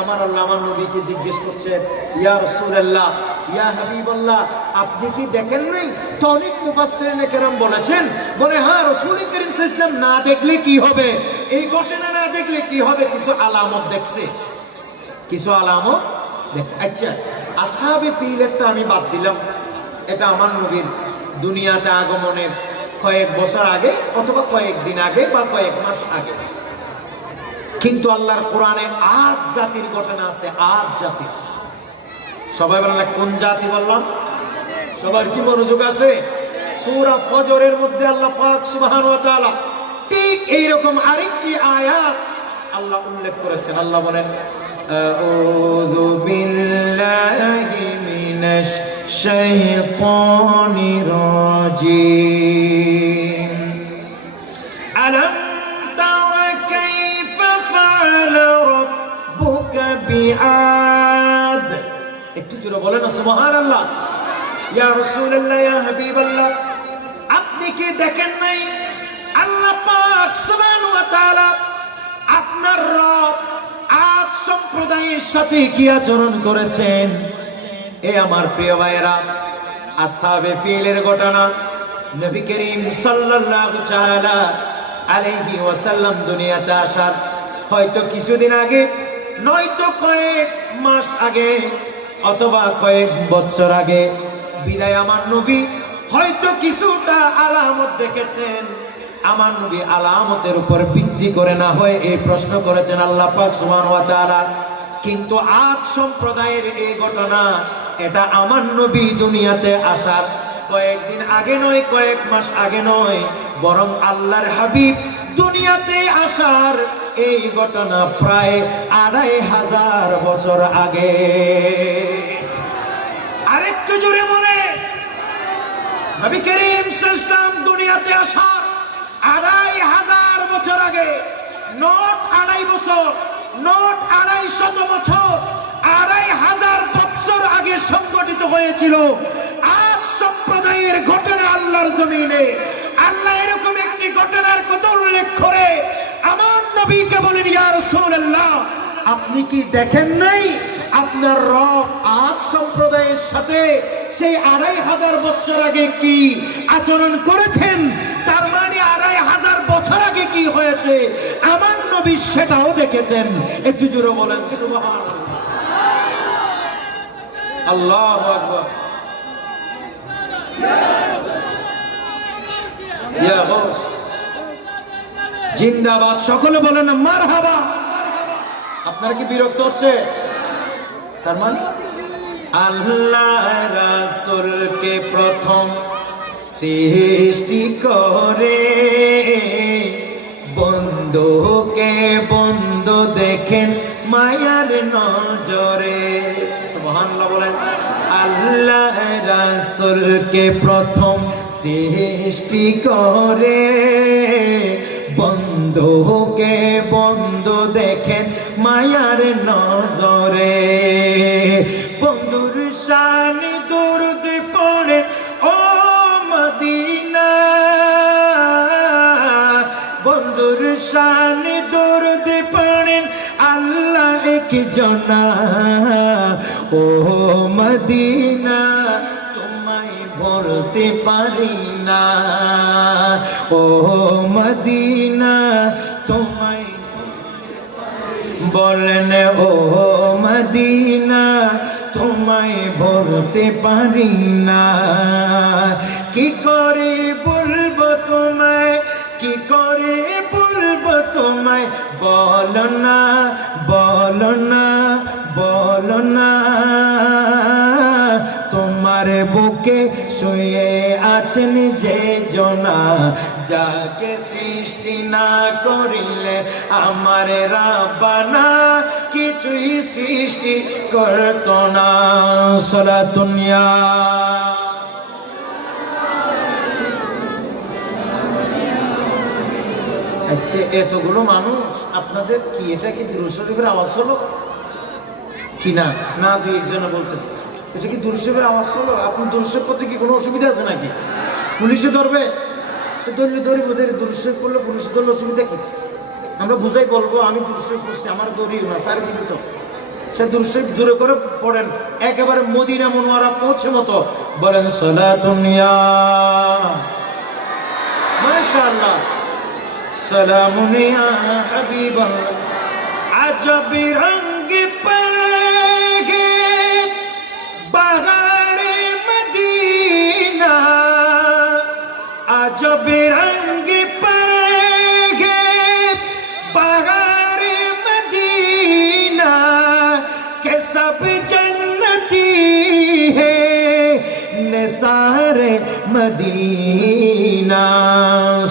আমার আল্লাহ আমার নবীকে জিজ্ঞেস করছে, ইয়া রাসূলুল্লাহ, ইয়া হাবিবাল্লাহ, আপনি কি দেখেন নাই? তো অনেক মুফাসসিরিনে কেরাম বলেছেন, বলে হ্যাঁ, রাসূল করিম সাল্লাল্লাহু আলাইহি ওয়াসাল্লাম না দেখলে কি হবে, এই ঘটনা না দেখলে কি হবে, কিছু আলামত দেখছে, কিছু আলামত দেখছে। আচ্ছা, আসহাবে ফিলটা আমি বাদ দিলাম, এটা আমার নবীর দুনিয়াতে আগমনের কয়েক বছর আগে অথবা কয়েকদিন আগে বা কয়েক মাস আগে। কিন্তু আল্লাহর কোরআনে আদ জাতির ঘটনা আছে, আদ জাতি। সবাই বলেন না, কোন জাতি বললাম? সবার কি মনোযোগ আছে? সূরা ফজরের মধ্যে আল্লাহ পাক সুবহানাহু ওয়া তাআলা ঠিক এইরকম আরেকটি আয়াত আল্লাহ উল্লেখ করেছেন। আল্লাহ বলেন, আউযু বিল্লাহি মিনাশ শাইতানির রাজীম। আলাম তারা কাইফা ফাআলা রাব্বুকা বিআদ। একটু জোরে বলেন না সুবহানাল্লাহ। ইয়া রাসূলুল্লাহ, ইয়া হাবিবাল্লাহ, আপনি কি দেখেন নাই আল্লাহ পাক সুবহানাহু ওয়া তাআলা আপনার রব আদ সম্প্রদায়ের সাথে কি আচরণ করেছেন? এ আমার প্রিয় ভাইয়েরা, আসহাবে ফিলের ঘটনা নবী করিম সাল্লাল্লাহু তাআলা আলাইহি ওয়াসাল্লাম দুনিয়াতে আসার হয়তো কিছুদিন আগে, নয়তো কয়েক মাস আগে অথবা কয়েক বছর আগে বিদায় আমার নবী হয়তো কিছুটা আলামত দেখেছেন। আমার নবী আলামতের উপর ভিত্তি করে না হয় এই প্রশ্ন করেছেন আল্লাহ পাক সুবহানাহু ওয়া তাআলা। কিন্তু আদ সম্প্রদায়ের এই ঘটনা, এটা আমার নবী দুনিয়াতে আসার কয়েকদিন আগে নয়, কয়েক মাস আগে নয়, বরং আল্লাহর হাবিব দুনিয়াতে আসার এই ঘটনা প্রায় 2500 বছর আগে। আরেকটু জোরে বলে, নবী করিম সাল্লাল্লাহু আলাইহি ওয়াসাল্লাম দুনিয়াতে আসার 2500 বছর আগে, নট 2.5 বছর, নট 250 বছর, 2500 বছর আগে সংগঠিত হয়েছিল আদ সম্প্রদায়ের ঘটনা আল্লাহর জমিনে। আল্লাহ এরকম একটি ঘটনার কথা উল্লেখ করে আমার নবীকে বলেন, ইয়া রাসূলুল্লাহ, আপনি কি দেখেন নাই আপনার রব আদ সম্প্রদায়ের সাথে সেই 2500 বছর আগে কি আচরণ করেছেন? তার মানে 2500 বছর আগে কি হয়েছে আমার নবী সেটাও দেখেছেন। একটু জোরে বলেন সুবহানাল্লাহ। আল্লাহু আকবার। ইয়া গৌস জিন্দাবাদ। সকলে বলেন মারহাবা। আপনারা কি বিরক্ত হচ্ছে? তার মানে আল্লাহ রাসূলকে প্রথম সৃষ্টি করে বন্ধুকে বন্ধু দেখেন মায়ার নজরে। সুবহানাল্লাহ বলেন। আল্লাহ রাসূলকে প্রথম সৃষ্টি করে, বন্ধুকে বন্ধু দেখেন মায়ার নজরে। বন্ধুর শানে দরুদ পড়ে ও মদিনা, বন্ধুর শানে দরুদ পড়েন আল্লাহ এক জনা। ও মদিনা তোমায় ভুলতে পারি না, ও মদিনা তোমায় বলেন, ও মদিনা তোমায় ভুলতে পারি না। কি করে বলবো তোমায়, কি করে বলবো তোমায়, বলো না, বলো না, বলো না। তোমার বুকে শুয়ে আছেন যে জনা, যাকে সৃষ্টি না করিলে আমার রাব্বানা কিছুই সৃষ্টি করত না। সালাতুন ইয়া আচ্ছা, এতগুলো মানুষ আপনাদের কি এটা কি দুরূদ শরীফের আওয়াজ হলো কি না? না, দুই একজনে বলতেছে এটা কি দুরূদ শরীফের আওয়াজ হলো? আপনার দুরূদ শরীফ পড়তে কি কোনো অসুবিধা আছে নাকি? পুলিশে ধরবে তো ধরলে ধরিব, দুরূদ শরীফ পড়লে পুলিশে ধরলে অসুবিধা কি? আমরা বুঝাই বলবো আমি দুরূদ শরীফ পড়ছি, আমার দড়ি না সারি দিবি তো। সে দুরূদ শরীফ জোরে করে পড়েন, একেবারে মদিনা মুনওয়ারা পৌঁছে মতো বলেন সালাতুন ইয়া মাশাআল্লাহ, সালামুন ইয়া হাবিবাল্লাহ। আজব রঙ্গ পরগে বাহারে মদিনা, আজব রঙ্গ পরগে বাহারে মদিনা, के सब जन्नती है निसारे मदीना।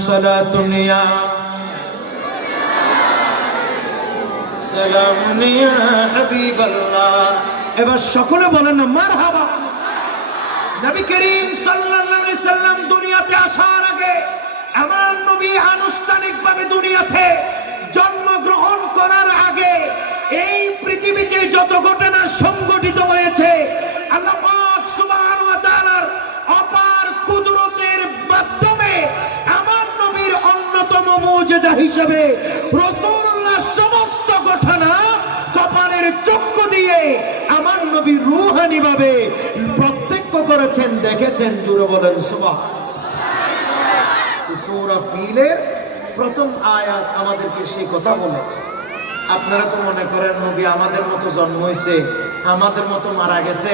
सलातुन या সালামুন ইয়া হাবিবাল্লাহ। এবার সকলে বলেন না মারহাবা। নবী করিম সাল্লাল্লাহু আলাইহি সাল্লাম দুনিয়াতে আসার আগে আমার নবী আনুষ্ঠানিকভাবে দুনিয়াতে জন্মগ্রহণ করার আগে এই পৃথিবীতে যত ঘটনা সংঘটিত হয়েছে আল্লাহ পাক সুবহানাহু ওয়া তাআলার অপার কুদরতের মাধ্যমে আমার নবীর অন্যতম মুজিজা হিসেবে রাসূলুল্লাহ সমস্ত ঘটনা কপালের চক্ষু দিয়ে আমার নবী রূহানি ভাবে প্রত্যক্ষ করেছেন, দেখেছেন। জুড়ে বলেন সুবহানাল্লাহ। সূরা ফিলের প্রথম আয়াত আমাদেরকে সেই কথা বলে। আপনারা তো মনে করেন নবী আমাদের মতো জন্ম হয়েছে, আমাদের মতো মারা গেছে,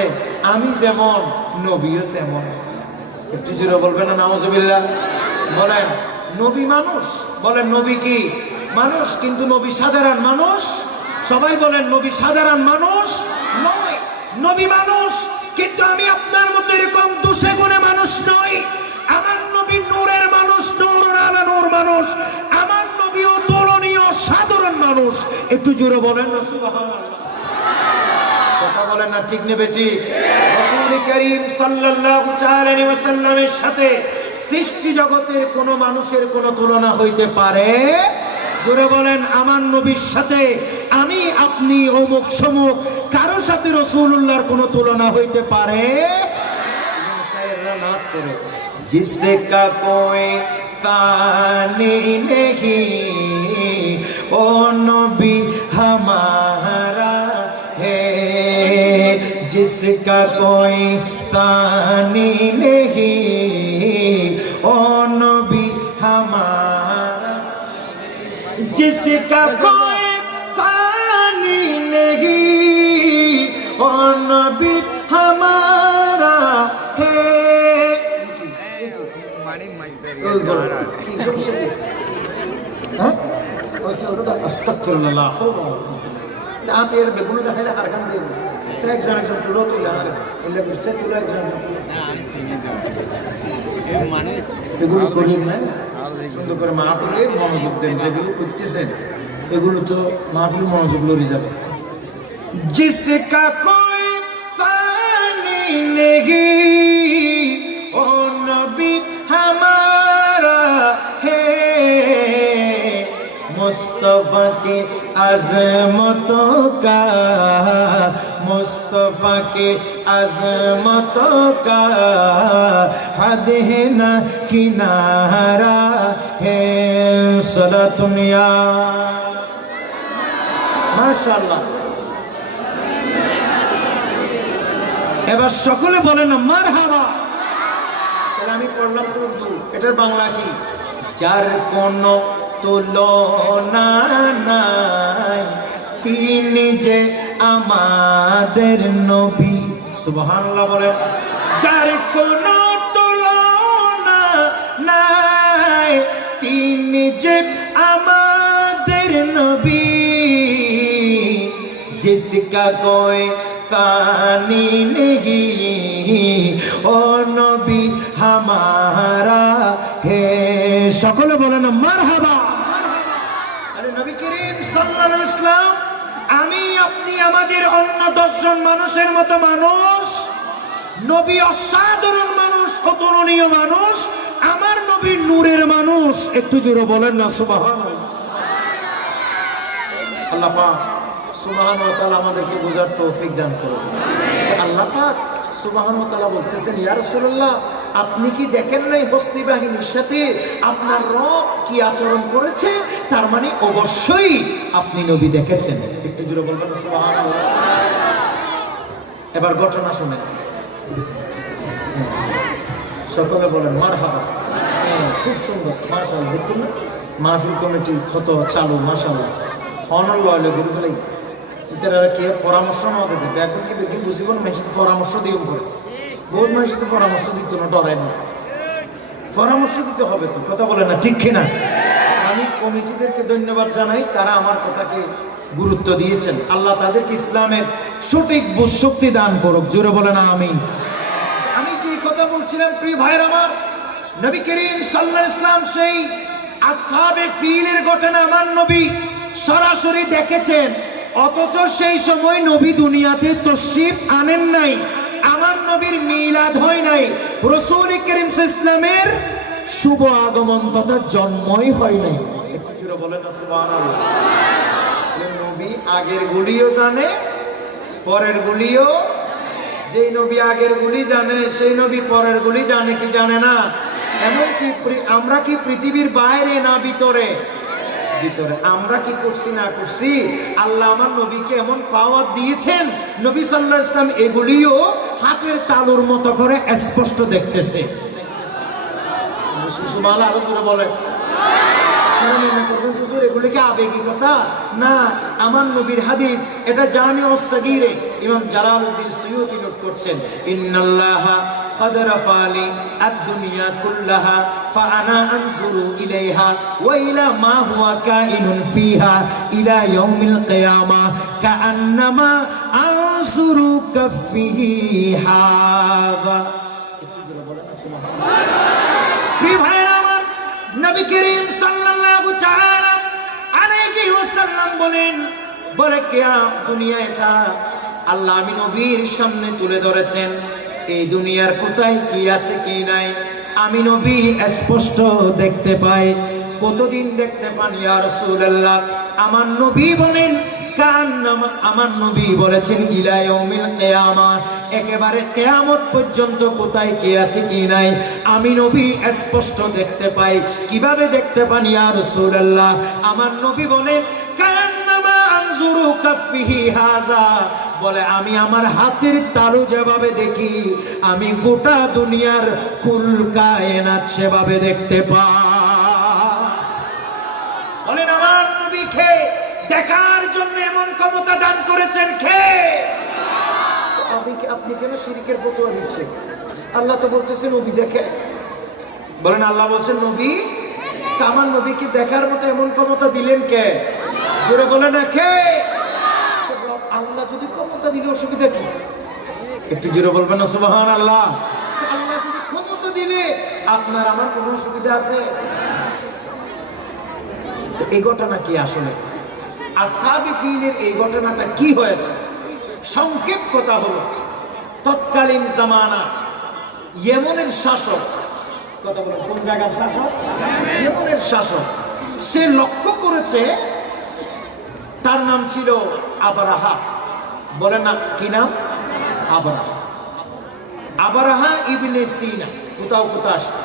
আমি যেমন নবীও তেমন। একটু জোরে বলবেন না নাউজুবিল্লাহ। বলেন নবী মানুষ, বলেন নবী কি মানুষ, কিন্তু নবী সাধারণ মানুষ। সবাই বলেন নবী সাধারণ মানুষ নয়, নবী মানুষ, কিন্তু আমি আপনার মতো এরকম দোষে গুণে মানুষ নই। আমার নবী নূরের মানুষ, নূর আলা নূর মানুষ। আমার নবী অতুলনীয় সাধারণ মানুষ। একটু জোরে বলেন না সুবহানাল্লাহ। কথা বলেন না ঠিক নেবে ঠিক? রাসূল করিম সাল্লাল্লাহু আলাইহি ওয়াসাল্লামের সাথে সৃষ্টি জগতের কোন মানুষের কোন তুলনা হইতে পারে? জোরে বলেন আমার নবীর সাথে আমি আপনি অমুক সমুক কারো সাথে রাসূলুল্লাহর কোন তুলনা হইতে পারে? শায়েররা নাত করে जिसका कोई तानी नहीं ओ नबी हमारा है, जिसका कोई तानी नहीं ओ नबी हमारा, जिसका कोई तानी नहीं ओ नबी हमारा है। এগুলো করিম না, সুন্দর করে মাহফিলে মনোযোগ দেন, যেগুলো করতেছেন এগুলো তো মাহফিল মনোযোগ লড়ে যাবে। जिसका कोई तानी नहीं ओ नबी मुस्तफा की अज़मतों का, मुस्तफा की अज़मतों का हद है न किनारा है। सलातुम या माशाअल्लाह। এবার সকলে বলেন না মারহাবা। তাহলে আমি পড়লাম তো উর্দু, এটার বাংলা কি? যার কোনো তুলনা নাই, তিনি যে আমাদের নবী। সুবহানাল্লাহ বলেন। যার কোনো তুলনা নাই, তিনি যে আমাদের নবী। जिसका कोई तानी नहीं, ओ नबी हमारा है। সকলে বলেন মারহাবা। আরে নবী করিম সাল্লাল্লাহু আলাইহি ওয়াসাল্লাম, আমি আপনি আমাদের অন্য 10 জন মানুষের মতো মানুষ। নবী অসাধারণ মানুষ, অতুলনীয় মানুষ। আমার নবী নূরের মানুষ। একটু জোরে বলেন না সুবহানাল্লাহ। আল্লাহ পাক সুবহানাহু ওয়া তাআলা আমাদেরকে বোঝার তৌফিক দান করুন। আল্লাহ পাক সুবহানাহু ওয়া তাআলা বলতেছেন, ইয়া রাসূলুল্লাহ, আপনি কি দেখেন নাই হস্তি বাহিনীর সাথে আপনার রব কি আচরণ করেছে? তার মানে অবশ্যই আপনি নবী দেখেছেন। একটু জোরে বলবেন সুবহানাল্লাহ। এবার ঘটনা শুনেন, সকলে বলেন মারহাবা। খুব সুন্দর, মাশাআল্লাহ। দেখুন না, মাহফিল কমিটি কত চালু, মাশাআল্লাহ। অনল্লাহ গুরু ফেলাই ইতারা কে পরামর্শ না দেবে, এখন কি বেশি বুঝিব না, মানুষ তো পরামর্শ দিয়ে করে। বহুত মানুষ তো পরামর্শ দিত না, ডরায় না। পরামর্শ দিতে হবে তো, কথা বলে না, ঠিক কিনা? আমি কমিটিদেরকে ধন্যবাদ জানাই, তারা আমার কথাকে গুরুত্ব দিয়েছেন। আল্লাহ তাদেরকে ইসলামের সঠিক বুঝশক্তি দান করুক। জোরে বলে না আমিন। আমি যে কথা বলছিলাম প্রিয় ভাইয়ের আমার, নবী করিম সাল্লাল্লাহু আলাইহি ওয়াসাল্লাম সেই আসহাবে ফিলের ঘটনা আমার নবী সরাসরি দেখেছেন, অথচ সেই সময় নবী দুনিয়াতে তাশরীফ আনেন নাই। আমার নবীর মিলাদ হয় নাই, রাসূল করিম সাল্লাল্লাহু আলাইহি ওয়াসাল্লামের শুভ আগমন তথা জন্মই হয় নাই। একটু জোরে বলেন না সুবহানাল্লাহ। নবী আগের গুলিও জানে, পরের গুলিও। যেই নবী আগের গুলি জানে, সেই নবী পরের গুলি জানে কি জানে না? এমনকি আমরা কি পৃথিবীর বাইরে না ভিতরে? ভিতরে। আমরা কি করছি না করছি, আল্লাহ আমার নবীকে এমন পাওয়ার দিয়েছেন, নবী সাল্লাল্লাহু আলাইহি ওয়াসাল্লাম এগুলিও হাতের তালুর মতো করে স্পষ্ট দেখতেছে। সুবহানাল্লাহ। আরো জোরে বলে। এগুলো কি আবেগী কথা না, আমার নবীর হাদিস। এটা জামিউস সাগীরে ইমাম জালালউদ্দিন সুয়ুতী নোট করছেন, ইন্নাল্লাহা قد رفع لي الدنيا كلها فأنا أنظر إليها وإلى ما هو كائن فيها إلى يوم القيامة كأنما أنظر كفه هذا। নবী করিম সাল্লাল্লাহু তাআলা আলাইহি ওয়াসাল্লাম বলেন, বলে কিয়াম দুনিয়া এটা আল্লাহ আমি নবীর সামনে তুলে ধরেছেন। এই দুনিয়ার কোথায় কি আছে কি নাই আমি নবী স্পষ্ট দেখতে পাই। কতদিন দেখতে পান ইয়া রাসূলুল্লাহ? আমার নবী বলেন, আমার নবী বলেছেন ইলা ইয়াউমিল কিয়ামা, একেবারে কিয়ামত পর্যন্ত কোথায় কি আছে কি নাই আমি নবী স্পষ্ট দেখতে পাই। কিভাবে দেখতে পান ইয়া রাসূলুল্লাহ? আমার নবী বলেন, কান্নামা আনজুরু কাফিহি হাযা, বলে আমি আমার হাতের তালু যেভাবে দেখি, আমি গোটা দুনিয়ার কুল কায়নাত সেভাবে দেখতে পাই। বলেন আমার নবীকে দেখার জন্য এমন ক্ষমতা দান করেছেন কে? আপনি কেন শিরকের ফতোয়া দিচ্ছেন? আল্লাহ তো বলতেছেন নবী দেখে। বলেন আল্লাহ বলছেন নবী, আমার নবীকে দেখার মতো এমন ক্ষমতা দিলেন কে? জোরে বলে না কে? আল্লাহ যদি ক্ষমতা দিলে অসুবিধা কি? একটু জোরে বলবেন না সুবহানাল্লাহ। আল্লাহ যদি ক্ষমতা দিলে আপনার আমার কোনো অসুবিধা আছে? তো এই ঘটনা কি আসলে? আসহাবে ফিলের এই ঘটনাটা কি হয়েছে? সংক্ষেপ কথা হলো, তৎকালীন জামানা ইয়েমেনের শাসক, কথা বলেন কোন জায়গার শাসক? ইয়েমেনের শাসক। সে লক্ষ্য করেছে তার নাম ছিল আবরাহা। বলেন না কি নাম? আবরাহা। আবরাহা ইবনে সিনা, কোথাও কোথাও আসছে,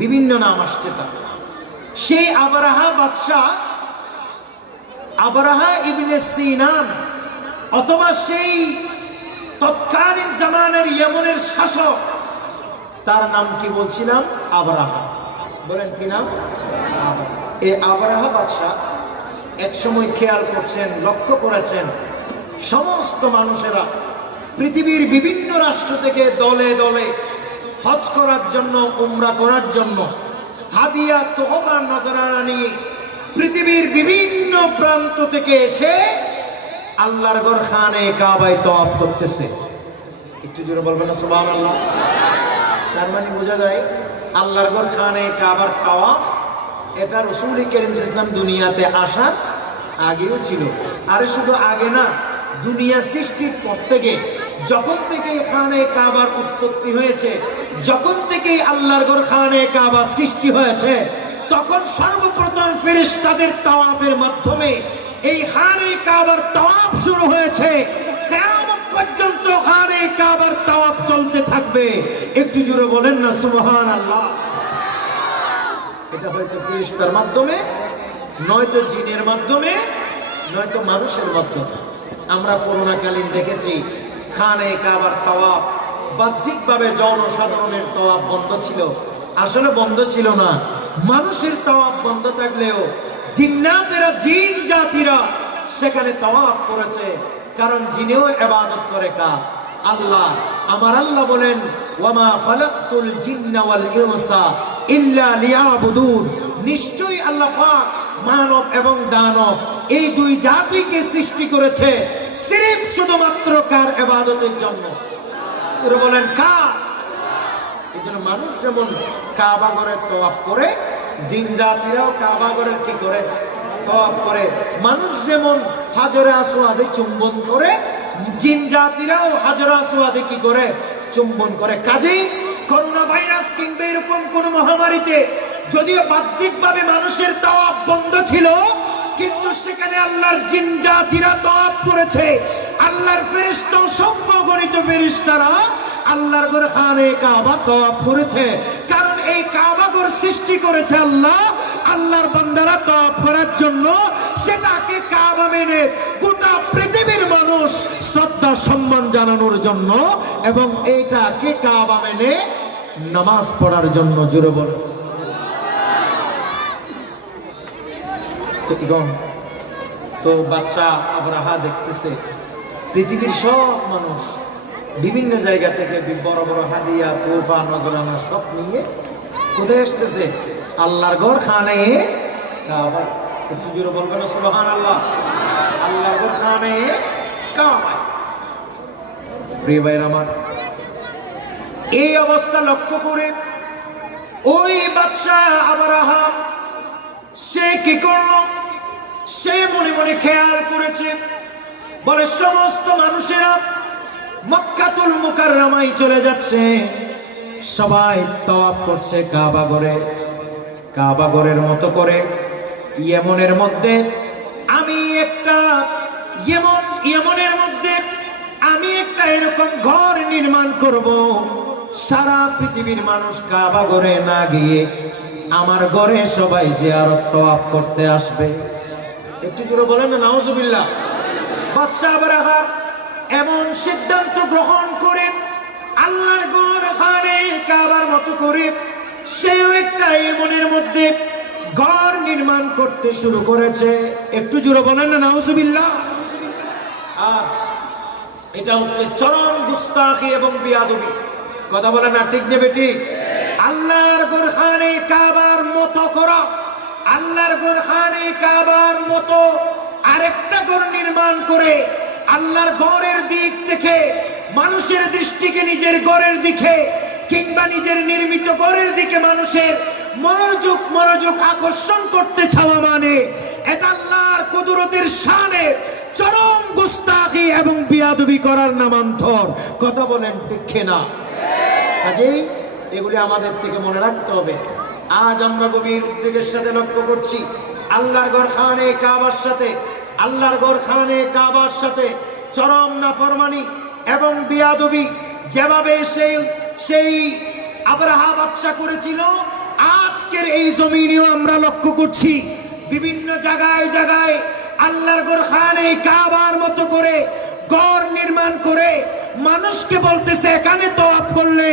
বিভিন্ন নাম আসছে তার। সেই আবরাহা বাদশাহ, আবরাহা ইবনে সিনান, অথবা সেই তৎকালীন জামানের ইয়েমেনের শাসক, তার নাম কি বলছিলাম? আবরাহা। বলেন কি নাম? আবরাহা। এই আবরাহা বাদশাহ এক সময় খেয়াল করছেন, লক্ষ্য করেছেন, সমস্ত মানুষেরা পৃথিবীর বিভিন্ন রাষ্ট্র থেকে দলে দলে হজ করার জন্য, উমরা করার জন্য হাদিয়া তোহফা নজরানা নিয়ে পৃথিবীর বিভিন্ন প্রান্ত থেকে এসে আল্লাহর ঘর খানে কাবায় তওয়াফ করতেছে। একটু জোরে বলবেন না সুবহানাল্লাহ? তার মানে বোঝা যায় আল্লাহর ঘর খানে কাবার তাওয়াফ এটা রাসূল করিম সাল্লাল্লাহু আলাইহি ওয়াসাল্লাম দুনিয়াতে আসার আগেও ছিল। আরে শুধু আগে না, দুনিয়া সৃষ্টির পর থেকে, যখন থেকে খানে কাবার উৎপত্তি হয়েছে, যখন থেকে আল্লাহর ঘর খানে কাবা সৃষ্টি হয়েছে, তখন সর্বপ্রথম ফেরেশতাদের তাওয়াফের মাধ্যমে এই খানে কাবার তাওয়াফ শুরু হয়েছে। কিয়ামত পর্যন্ত খানে কাবার তাওয়াফ চলতে থাকবে। একটু জোরে বলেন না সুবহানাল্লাহ? এটা হয়তো ফেরেশতার মাধ্যমে, নয়তো জিনের মাধ্যমে, নয়তো মানুষের মাধ্যমে। আমরা করোনাকালীন দেখেছি খানে কাবার তাওয়াফ বাহ্যিকভাবে জনসাধারণের তাওয়াফ বন্ধ ছিল, আসলে বন্ধ ছিল না। মানুষের তাওয়াফ বন্ধ থাকলেও জিন্নাতেরা, জিন জাতিরা সেখানে তাওয়াফ করেছে, কারণ জিনেও ইবাদত করে কার? আল্লাহ। আমার আল্লাহ বলেন, ওয়ামা খালাকতুল জিন্না ওয়াল ইনসা ইল্লা লিয়াবুদুন। নিশ্চয়ই আল্লাহ পাক মানব এবং দানব এই দুই জাতিকে সৃষ্টি করেছে সির্ফ শুধুমাত্র কার ইবাদতের জন্য? পুরো বলেন কার? এই জন্য মানুষ যেমন কাবা ঘরের তওয়াফ করে, জিন জাতিরাও কাবা ঘরের কি করে? তওয়াফ করে। মানুষ যেমন হাজরে আসওয়াদে চুম্বন করে, জিন জাতিরাও হাজরে আসওয়াদে কি করে? চুম্বন করে। কাজেই করোনা ভাইরাস কিংবা এরকম কোন মহামারীতে যদিও বাহ্যিকভাবে মানুষের তাওয়াফ বন্ধ ছিল, কিন্তু সেখানে আল্লাহর জিন জাতিরা তাওয়াফ করেছে। আল্লাহর ফেরেশতা, অসংখ্য গণিত ফেরেশতারা আল্লাহর ঘর খানে কাবা তাওয়াফ করেছে। কারণ এই কাবা ঘর সৃষ্টি করেছে আল্লাহ, আল্লাহর বান্দারা তাওয়াফ করার জন্য। সেটাকে কাবা মেনে গোটা পৃথিবীর মানুষ শ্রদ্ধা সম্মান জানানোর জন্য, এবং এইটাকে কাবা মেনে নামাজ পড়ার জন্য। জোরে বল। তো বাদশা আবরাহা দেখতেছে পৃথিবীর সব মানুষ বিভিন্ন জায়গা থেকে বড় বড় হাদিয়া তোফা নজরানা সব নিয়ে কোথায় আসতেছে? আল্লাহর ঘর খানে কাবায়। একটু জোরে বলবেন না সুবহানাল্লাহ? আল্লাহর ঘর খানে কাবায়। প্রিয় ভাইরা আমার, এই অবস্থা লক্ষ্য করে ওই বাদশা আবরাহা সে কি করলো? সে মনে মনে খেয়াল করেছে, বলে সমস্ত মানুষেরা মক্কাতুল মুকাররমায় চলে যাচ্ছে, সবাই তাওয়াফ করছে কাবা ঘরে। কাবা ঘরের মতো করে ইয়েমেনের মধ্যে আমি একটা ইয়েমেনের মধ্যে আমি একটা এরকম ঘর নির্মাণ করব, সারা পৃথিবীর মানুষ কাবা ঘরে না গিয়ে আমার ঘরে সবাই জিয়ারত তাওয়াফ করতে আসবে। একটু জোরে বলেন না নাউজুবিল্লাহ? বাদশা আবরাহা এমন সিদ্ধান্ত গ্রহণ করে আল্লাহর ঘর খানে কাবার মতো করে সেও একটা ইয়েমেনের মধ্যে ঘর নির্মাণ করতে শুরু করেছে। একটু জোরে বলেন না নাউজুবিল্লাহ? আজ এটা হচ্ছে চরম গুস্তাখি এবং বিয়াদবি। কথা বলেন না ঠিক নেবে? ঠিক। আল্লাহর ঘর খানে কাবার মতো করা, আল্লাহর ঘর খানে কাবার মতো আরেকটা ঘর নির্মাণ করে আল্লাহর ঘরের দিক থেকে মানুষের দৃষ্টিকে নিজের ঘরের দিকে কিংবা নিজের নির্মিত ঘরের দিকে মানুষের মনোযোগ আকর্ষণ করতে চাওয়া, মানে এটা আল্লাহর কুদরতের শানে চরম গুস্তাখি এবং বিয়াদবি করার নামান্তর। কথা বলেন ঠিক না? কাজেই এগুলি আমাদের থেকে মনে রাখতে হবে। আজ আমরা গভীর উদ্বেগের সাথে লক্ষ্য করছি আল্লাহর ঘর খানে কাবার সাথে আল্লাহর ঘর খানে কাবার সাথে চরম নাফরমানি এবং বিয়াদবি যেভাবে সেই আব্রাহা বাদশা করেছিল, আজকের এই জমিনেও আমরা লক্ষ্য করছি বিভিন্ন জায়গায় জায়গায় আল্লাহর ঘর খানে কাবার মতো করে ঘর নির্মাণ করে মানুষকে বলতেছে এখানে তওয়াফ করলে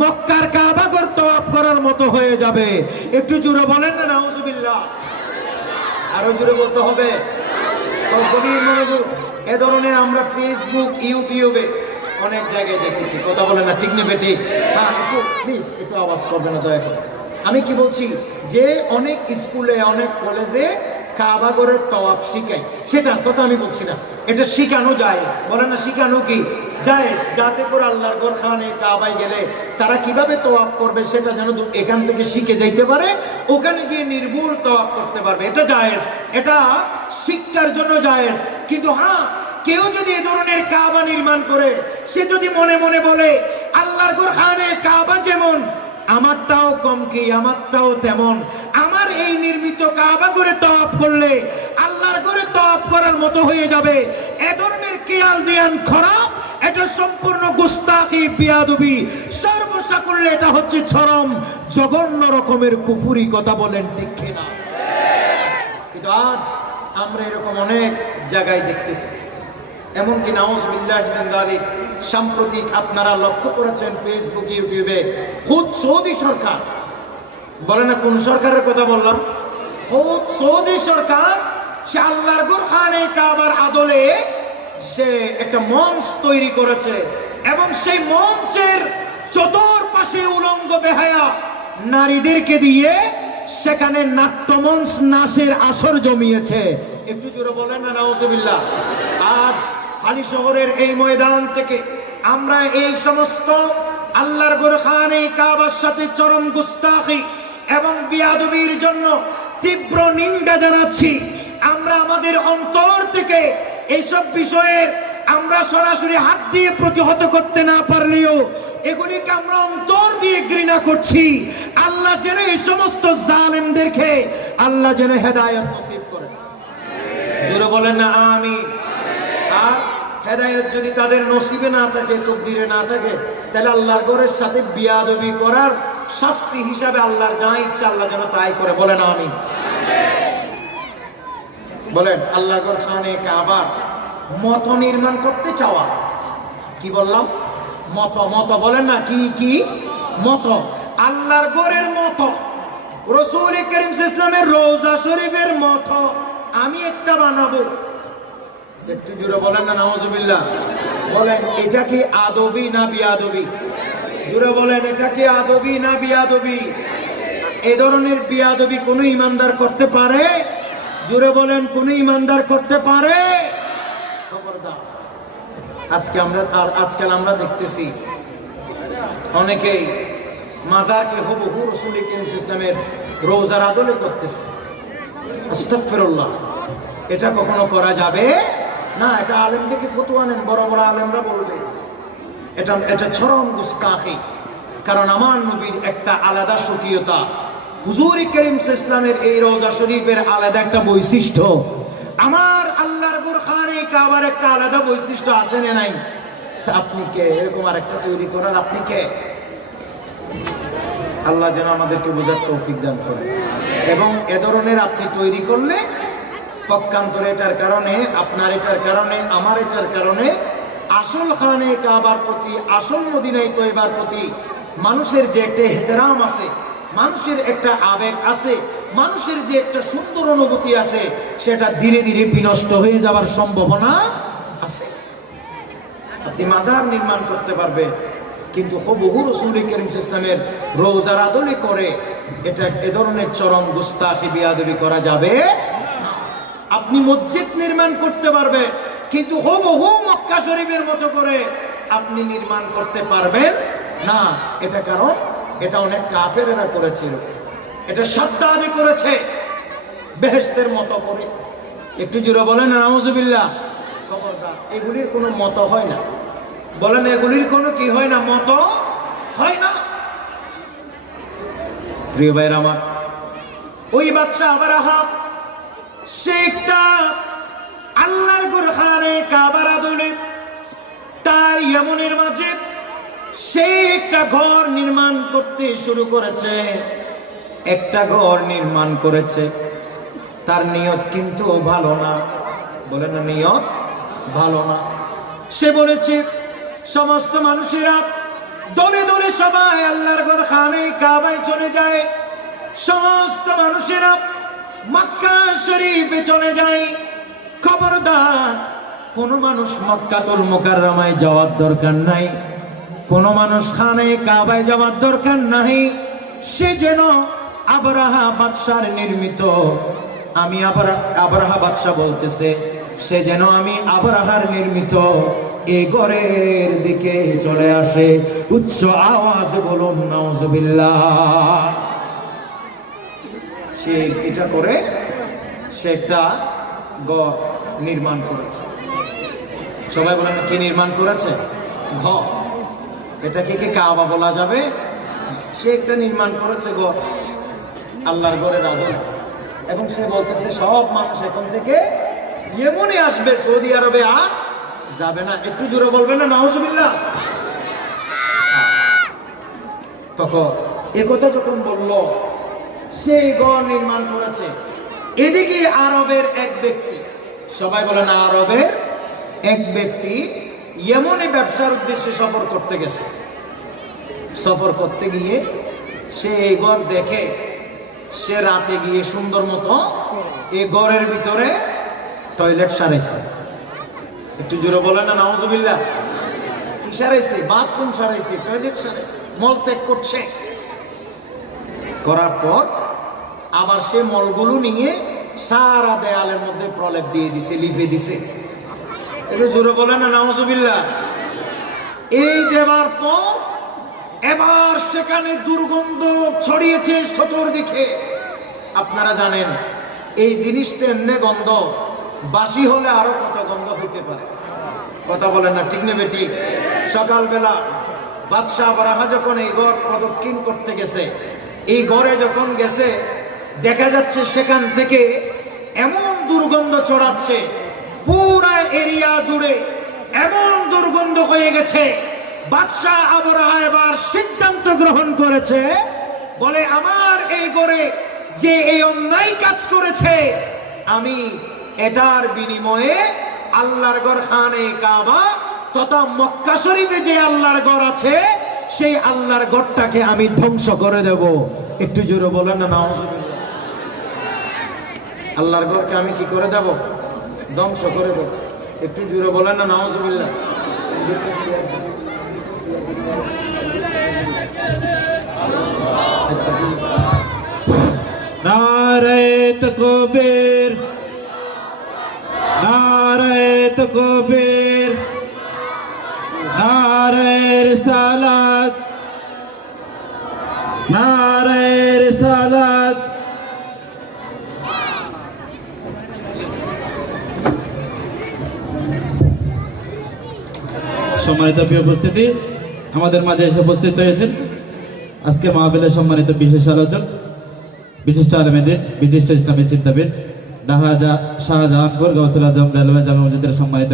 মক্কার কাবা ঘর তওয়াফ করার মতো হয়ে যাবে। একটু জোরে বলেন না নাউজুবিল্লাহ। আরো জোরে বলতে হবে। এ ধরনের আমরা ফেসবুক ইউটিউবে অনেক জায়গায় দেখেছি। কথা বলে না, ঠিক নেবে ঠিক? হ্যাঁ, একটু প্লিজ একটু আওয়াজ করবে না দয়া করে। আমি কি বলছি যে অনেক স্কুলে অনেক কলেজে কাবা ঘরের তওয়াফ শিখায়, সেটা কথা আমি বলছি না, এটা শিখানো যায়। বলে না শিখানো কি যায়, যাতে করে আল্লাহর ঘর খানে কাবায় গেলে তারা কিভাবে তওয়াফ করবে সেটা যেন এখান থেকে শিখে যাইতে পারে, ওখানে গিয়ে নির্ভুল তওয়াফ করতে পারবে। এটা জায়েজ, এটা শিক্ষার জন্য জায়েজ। কিন্তু হ্যাঁ, কেউ যদি এ ধরনের কাবা নির্মাণ করে, সে যদি মনে মনে বলে আল্লাহর ঘর খানে কাবা যেমন আমারটাও কম কি আমারটাও তেমন, আমার এই নির্মিত কাবা ঘরে তওয়াফ করলে আল্লাহর ঘরে তওয়াফ করার মতো হয়ে যাবে, এ ধরনের খেয়াল জ্ঞান খারাপ, এটা সম্পূর্ণ গুস্তাখি, বিয়াদবি, সর্বসা করলে এটা হচ্ছে চরম জঘন্য রকমের কুফরি। কথা বলেন ঠিক কিনা? কিন্তু আজ আমরা এরকম অনেক জায়গায় দেখতেছি, এমনকি নাউজুবিল্লাহ মিন যালিক সাম্প্রতিক আপনারা লক্ষ্য করেছেন ফেসবুক ইউটিউবে খুদ সৌদি সরকার, বলে না কোন সরকারের কথা বললাম, খুদ সৌদি সরকার সে আল্লাহর ঘর খানে কাবার আদলে সে একটা মঞ্চ তৈরি করেছে এবং সেই মঞ্চের চতুর্পাশে উলঙ্গ বেহায়া নারীদেরকে দিয়ে সেখানে নাট্যমঞ্চ, নাচের আসর জমিয়েছে। একটু জোরে বলেন না নাউজুবিল্লাহ। আজ হালি শহরের এই ময়দান থেকে আমরা এই সমস্ত আল্লাহর ঘর খানে কাবার সাথে চরম গুস্তাখি এবং বিয়াদবির জন্য তীব্র নিন্দা জানাচ্ছি। আমরা আমাদের অন্তর থেকে এইসব বিষয়ের আমরা সরাসরি হাত দিয়ে প্রতিহত করতে না পারলেও এগুলিকে আমরা অন্তর দিয়ে ঘৃণা করছি। আল্লাহ যেন এই সমস্ত জালেমদেরকে আল্লাহ যেন হেদায়েত নসিব করে। জোরে বলেন না আমিন। আর হেদায়েত যদি তাদের নসিবে না থাকে, তকদিরে না থাকে, তাহলে আল্লাহর ঘরের সাথে বিয়াদবি করার শাস্তি হিসাবে আল্লাহর যা ইচ্ছা আল্লাহ যেন তাই করে। বলেন আমিন। বলেন আল্লাহর ঘর খানে কাবার মত নির্মাণ করতে চাওয়া, কি বললাম? মত বলেন না, কি মত? আল্লাহর ঘরের মত, রাসূল করিম সাল্লাল্লাহু আলাইহি ওয়াসাল্লামের রওজা শরীফের মত আমি একটা বানাবো। একটু জোরে বলেন না নাউজুবিল্লাহ। বলেন এটা কি আদবি না বিয়াদবি? জোরে বলেন এটা কি আদবি না বিয়াদবি? এই ধরনের বিয়াদবি কোন ইমানদার করতে পারে? জোরে বলেন কোন ইমানদার করতে পারে? খবরদার। আজকাল আমরা দেখতেছি অনেকেই মাজারকে হুবহু রাসূল করিম সাল্লাল্লাহু আলাইহি ওয়াসাল্লামের রওজার আদলে করতেছে। আস্তাগফিরুল্লাহ। এটা কখনো করা যাবে না। এটা আলেম থেকে ফতোয়া নেন, বড় বড় আলেমরা বলবে এটা চরম গুস্তাখি। কারণ আমার নবীর একটা আলাদা স্বকীয়তা, হুজুর করিম সাল্লাল্লাহু আলাইহি ওয়াসাল্লামের এই রওজা শরীফের আলাদা একটা বৈশিষ্ট্য, আমার আল্লাহর ঘর খানে কাবার একটা আলাদা বৈশিষ্ট্য আছে না নাই? আপনি কে এরকম আরেকটা তৈরি করার? আপনি কে? আল্লাহ যেন আমাদেরকে বোঝার তৌফিক দান করে। এবং এ ধরনের আপনি তৈরি করলে পক্ষান্তরে এটার কারণে, আপনার এটার কারণে, আমার এটার কারণে আসল খানে কাবার প্রতি, আসল মদিনায়ে তয়্যিবার প্রতি মানুষের যে একটা ইহতিরাম আছে, মানুষের একটা আবেগ আছে, মানুষের যে একটা সুন্দর অনুভূতি আছে, সেটা ধীরে ধীরে বিনষ্ট হয়ে যাওয়ার সম্ভাবনা আছে। আপনি মাজার নির্মাণ করতে পারবেন, কিন্তু হুবহু রাসূল করিম সাল্লাল্লাহু আলাইহি ওয়াসাল্লামের রওজার আদলে করে এটা এ ধরনের চরম গুস্তাখি বিয়াদবি করা যাবে না। আপনি মসজিদ নির্মাণ করতে পারবেন, কিন্তু হুবহু মক্কা শরীফের মতো করে আপনি নির্মাণ করতে পারবেন না। এটা কারণ এটা অনেক কাফেরেরা করেছিল, এটা সাদ্দাদি করেছে বেহেশতের মতো করে। একটু জোরে বলেন নাউজুবিল্লাহ। খবরদার, এগুলির কোনো মত হয় না। বলেন এগুলির কোনো কি হয় না? মত হয় না। প্রিয় ভাইরা আমার, ওই বাদশা আবরাহা সে একটা আল্লাহর ঘরখানে কাবার আদলে তার ইয়ামনের মাঝে সে একটা ঘর নির্মাণ করতে শুরু করেছে। একটা ঘর নির্মাণ করেছে, তার নিয়ত কিন্তু ভালো না। বলে না, নিয়ত ভালো না। সে বলেছে সমস্ত মানুষেরা দলে দলে সবাই আল্লাহর ঘরখানে কাবায় চলে যায়, সমস্ত মানুষেরা মক্কা শরীফে চলে যায়। খবরদার, কোন মানুষ মক্কাতুল মুকাররমায় যাওয়ার দরকার নাই, কোন মানুষ খানে কাবায় যাওয়ার দরকার নাই। সে যেন আবরাহা বাদশার নির্মিত, আমি আবরাহা বাদশা বলতেছে, সে যেন আমি আবরাহার নির্মিত এই ঘরের দিকে চলে আসে। উচ্চ আওয়াজ বলুন নাউজুবিল্লাহ। সে এটা করে সে একটা ঘর নির্মাণ করেছে। সবাই বলেন, কি নির্মাণ করেছে? ঘর। এটাকে কি কাবা বলা যাবে? সে একটা নির্মাণ করেছে ঘর, আল্লাহর ঘরের আদল। এবং সে বলতেছে সব মানুষ এখন থেকে ইয়েমনে আসবে, সৌদি আরবে আর যাবে না। একটু জোরে বলবেন না নাউজুবিল্লাহ। তখন একথা যখন বলল, সেই ঘর নির্মাণ করেছে। এদিকে আরবের এক ব্যক্তি, সবাই বলেন আরবের এক ব্যক্তি ইয়েমনে ব্যবসার উদ্দেশ্যে সফর করতে গেছে। সফর করতে গিয়ে সে এই ঘর দেখে, সে রাতে গিয়ে সুন্দর মতো এই ঘরের ভিতরে টয়লেট সারাইছে। একটু জোরে বলেন না নাউজুবিল্লাহ। কি সারাইছে? বাথরুম সারাইছে, টয়লেট সারাইছে, মলত্যাগ করছে। করার পর আবার সে মলগুলো নিয়ে সারা দেয়ালের মধ্যে প্রলেপ দিয়ে দিছে, লিপে দিছে। একটু জোরে বলেন না নাউজুবিল্লাহ। এই দেওয়ার পর এবার সেখানে দুর্গন্ধ ছড়িয়েছে চতুর্দিকে। আপনারা জানেন এই জিনিসটা এমনি গন্ধ, বাসি হলে আরো কত গন্ধ হইতে পারে। কথা বলেন না, ঠিক নেবে ঠিক? সকালবেলা বাদশাহ আবরাহা যখন এই ঘর প্রদক্ষিণ করতে গেছে, এই ঘরে যখন গেছে, দেখা যাচ্ছে সেখান থেকে এমন দুর্গন্ধ ছড়াচ্ছে, পুরা এরিয়া জুড়ে এমন দুর্গন্ধ হয়ে গেছে। বাদশাহ আবরাহা এবার সিদ্ধান্ত গ্রহণ করেছে, বলে আমার এই ঘরে যে এই অন্যায় কাজ করেছে, আমি এটার বিনিময়ে আল্লাহর ঘর খানে কাবা তথা মক্কা শরীফে যে আল্লাহর ঘর আছে, সেই আল্লাহর ঘরটাকে আমি ধ্বংস করে দেব। একটু জোরে বলেন না নাউজুবিল্লাহ। আল্লাহর ঘরকে আমি কি করে দেব? ধ্বংস করে দেব। একটু জোরে বলেন না নাউজুবিল্লাহ। নারে তাকবীর, নারে তাকবীর, নারে রিসালাত, নারে রিসালাত। সম্মানিত প্রিয় উপস্থিতি, আমাদের মাঝে এসে উপস্থিত হয়েছেন আজকে মাহফিলের সম্মানিত বিশেষ আলোচক, বিশিষ্ট আলেমেদিন, বিশিষ্ট ইসলামী চিন্তাবিদ, শাহজাহানপুর গাউসুল আজম রেলওয়ে জামে মসজিদের সম্মানিত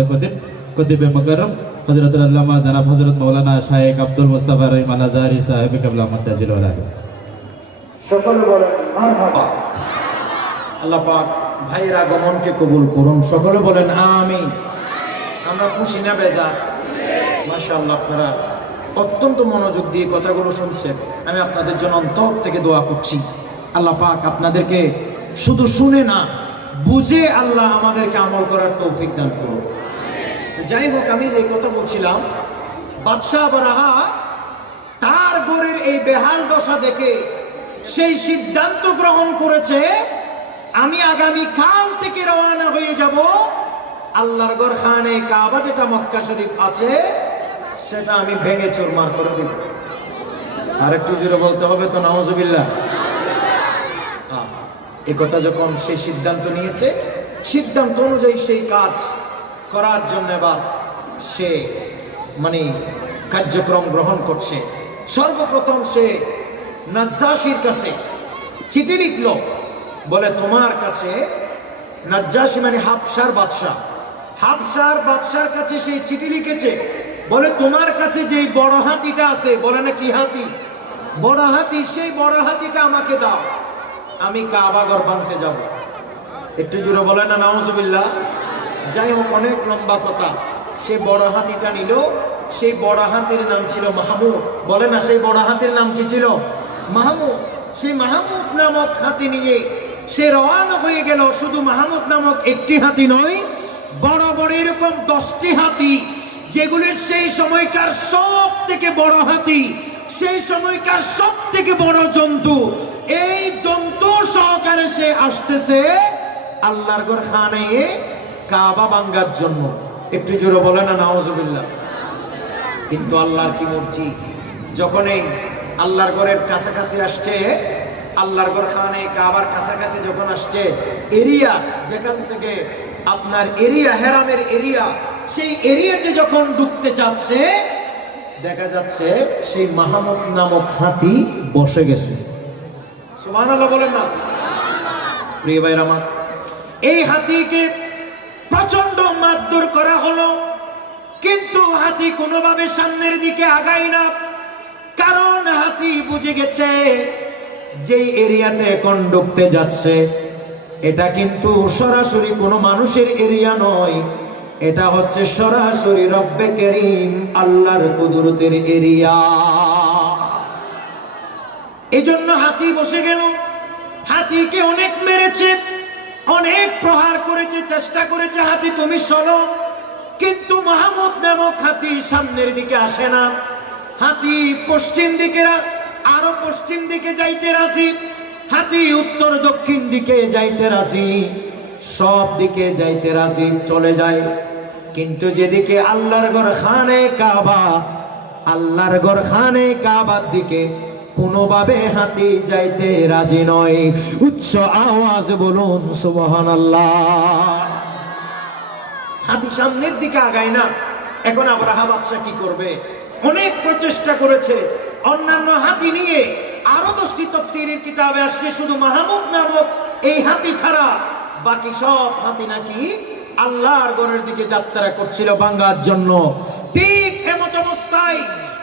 খতিবে মুকাররম হযরতুল আল্লামা জনাব হযরত মাওলানা শাইখ আব্দুল মুস্তাফা রহিম আল আজহারি সাহেব কিবলা মুত্তাজিল ওয়ালা। সকলে বলেন মারহাবা। আল্লাহ পাক ভাইয়ের আগমনকে কবুল করুন। সকলে বলেন আমিন। আমরা খুশি না বেজার? মাশাআল্লাহ, আপনারা অত্যন্ত মনোযোগ দিয়ে কথাগুলো শুনছেন। আমি আপনাদের জন্য অন্তর থেকে দোয়া করছি, আল্লাহ পাক আপনাদেরকে শুধু শুনে না, বুঝে আল্লাহ আমাদেরকে আমল করার তৌফিক দান করুন। যাই হোক, আমি যে কথা বলছিলাম, বাদশাহ আবরাহা তার ঘরের এই বেহাল দশা দেখে সেই সিদ্ধান্ত গ্রহণ করেছে, আমি আগামী কাল থেকে রওনা হয়ে যাব আল্লাহর ঘর খানে কাবা যেটা মক্কা শরীফ আছে, সেটা আমি ভেঙে চুরমার করে দিব। আর একটু জোরে বলতে হবে তো নাউজুবিল্লাহ। এই কথা যখন সেই সিদ্ধান্ত নিয়েছে, সিদ্ধান্ত অনুযায়ী সেই কাজ করার জন্য এবার সে কার্যক্রম গ্রহণ করছে। সর্বপ্রথম সে নাজ্জাশীর কাছে চিঠি লিখল, বলে তোমার কাছে নাজ্জাশী মানে হাবশার বাদশাহ। হাবশার বাদশার কাছে সেই চিঠি লিখেছে, বলে তোমার কাছে যেই বড় হাতিটা আছে, বলে না কি হাতি, বড় হাতি, সেই বড় হাতিটা আমাকে দাও, আমি কাবা ঘর বানতে যাব। একটু জোরে বলে না নাউজুবিল্লাহ। যাই হোক, অনেক লম্বা কথা। সে বড় হাতিটা নিল। সেই বড় হাতির নাম ছিল মাহমুদ। বলে না, সেই বড় হাতির নাম কি ছিল? মাহমুদ। সেই মাহমুদ নামক হাতি নিয়ে সে রওনা হয়ে গেল। শুধু মাহমুদ নামক একটি হাতি নয়, বড় বড় এরকম 10টি হাতি, যেগুলির সেই সময়কার সব থেকে বড় হাতি, সেই সময়কার সব থেকে বড় জন্তু, এই জন্তু সহকারে সে আসতেছে আল্লাহর ঘর খানায়ে কাবা ভাঙ্গার জন্য। একটু জোরে বলে না নাউজুবিল্লাহ। কিন্তু আল্লাহর কি মর্জি, যখন এই আল্লাহর ঘরের কাছাকাছি আসছে, আল্লাহর ঘর খানায়ে কাবার কাছাকাছি যখন আসছে, এরিয়া যেখান থেকে আপনার এরিয়া, হেরামের এরিয়া, সেই এরিয়াতে যখন ঢুকতে চাচ্ছে, দেখা যাচ্ছে সেই মাহমুদ নামক হাতি বসে গেছে। সুবহানাল্লাহ বলেন না। প্রিয় ভাইরা আমার, এই হাতিকে প্রচন্ড মারধর করা হলো, কিন্তু হাতি কোনোভাবে সামনের দিকে আগায় না। কারণ হাতি বুঝে গেছে যেই এরিয়াতে এখন ঢুকতে যাচ্ছে, এটা কিন্তু সরাসরি কোনো মানুষের এরিয়া নয়, এটা হচ্ছে সরাসরি রব্বে করিম আল্লাহর কুদরতের এরিয়া। এই জন্য হাতি বসে গেল। হাতিকে অনেক মেরেছে, অনেক প্রহার করেছে, চেষ্টা করেছে, হাতি তুমি চলো, কিন্তু মাহমুদ নামক হাতি সামনের দিকে আসে না। হাতি পশ্চিম দিকে, আরো পশ্চিম দিকে যাইতে রাজি, হাতি উত্তর দক্ষিণ দিকে যাইতে রাজি, সব দিকে যাইতে রাজি, চলে যায়। কিন্তু যেদিকে আল্লাহর ঘর খানে কাবা, আল্লাহর ঘর খানে কাবার দিকে কোনোভাবে হাতি যাইতে রাজি নয়। উচ্চ আওয়াজ বলুন সুবহানাল্লাহ। হাতি সামনের দিকে আগায় না। এখন আবরাহা বাদশা কি করবে? অনেক প্রচেষ্টা করেছে অন্যান্য হাতি নিয়ে। আরো 10টি তাফসীরের কিতাবে আসছে শুধু মাহমুদ নামক এই হাতি ছাড়া বাকি সব হাতি নাকি আল্লাহর ঘরের দিকে যাত্রা করছিল ভাঙার জন্য। ঠিক এমত অবস্থায়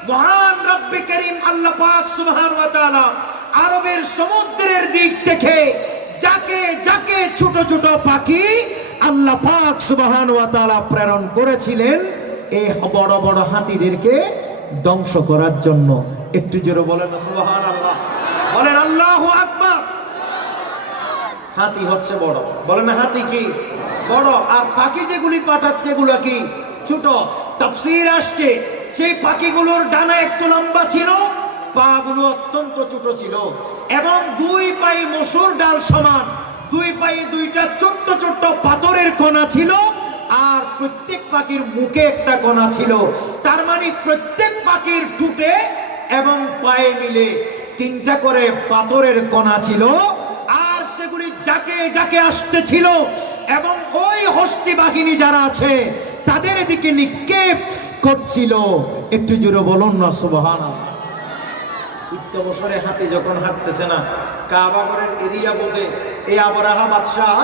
মহান রব্বে করিম আল্লাহ পাক সুবহানাহু ওয়া তাআলা আরবের সমুদ্রের দিক থেকে যাকে যাকে ছোট ছোট পাখি আল্লাহ পাক সুবহানাহু ওয়া তাআলা প্রেরণ করেছিলেন এই বড় বড় হাতিদেরকে ধ্বংস করার জন্য। একটু জোরে বলেন সুবহানাল্লাহ, বলেন আল্লাহু আকবার। হাতি হচ্ছে বড়, বলেন হাতি কি বড়, আর পাখি যেগুলি পাঠাচ্ছে এগুলো কি ছোট। তাফসীর আসছে সেই পাখিগুলোর ডানা একটু লম্বা ছিল, পা গুলো অত্যন্ত ছোট ছিল, এবং 2 পায়ে মসুর ডাল সমান, 2 পায়ে 2টা ছোট্ট ছোট্ট পাথরের কণা ছিল, আর প্রত্যেক পাখির মুখে একটা কণা ছিল। তার মানে প্রত্যেক পাখির ঠুটে এবং পায়ে মিলে 3টা করে পাথরের কণা ছিল, আর সেগুলি যাকে যাকে আসতেছিল এবং ওই হস্তি বাহিনী যারা আছে তাদের দিকে নিক্ষেপ করছিল। একটু জোরে বলুন না সুবহানাল্লাহ। বছরে হাতি যখন হাঁটতেছে না, কাবা ঘরের এরিয়া বসে এই আবরাহা বাদশাহ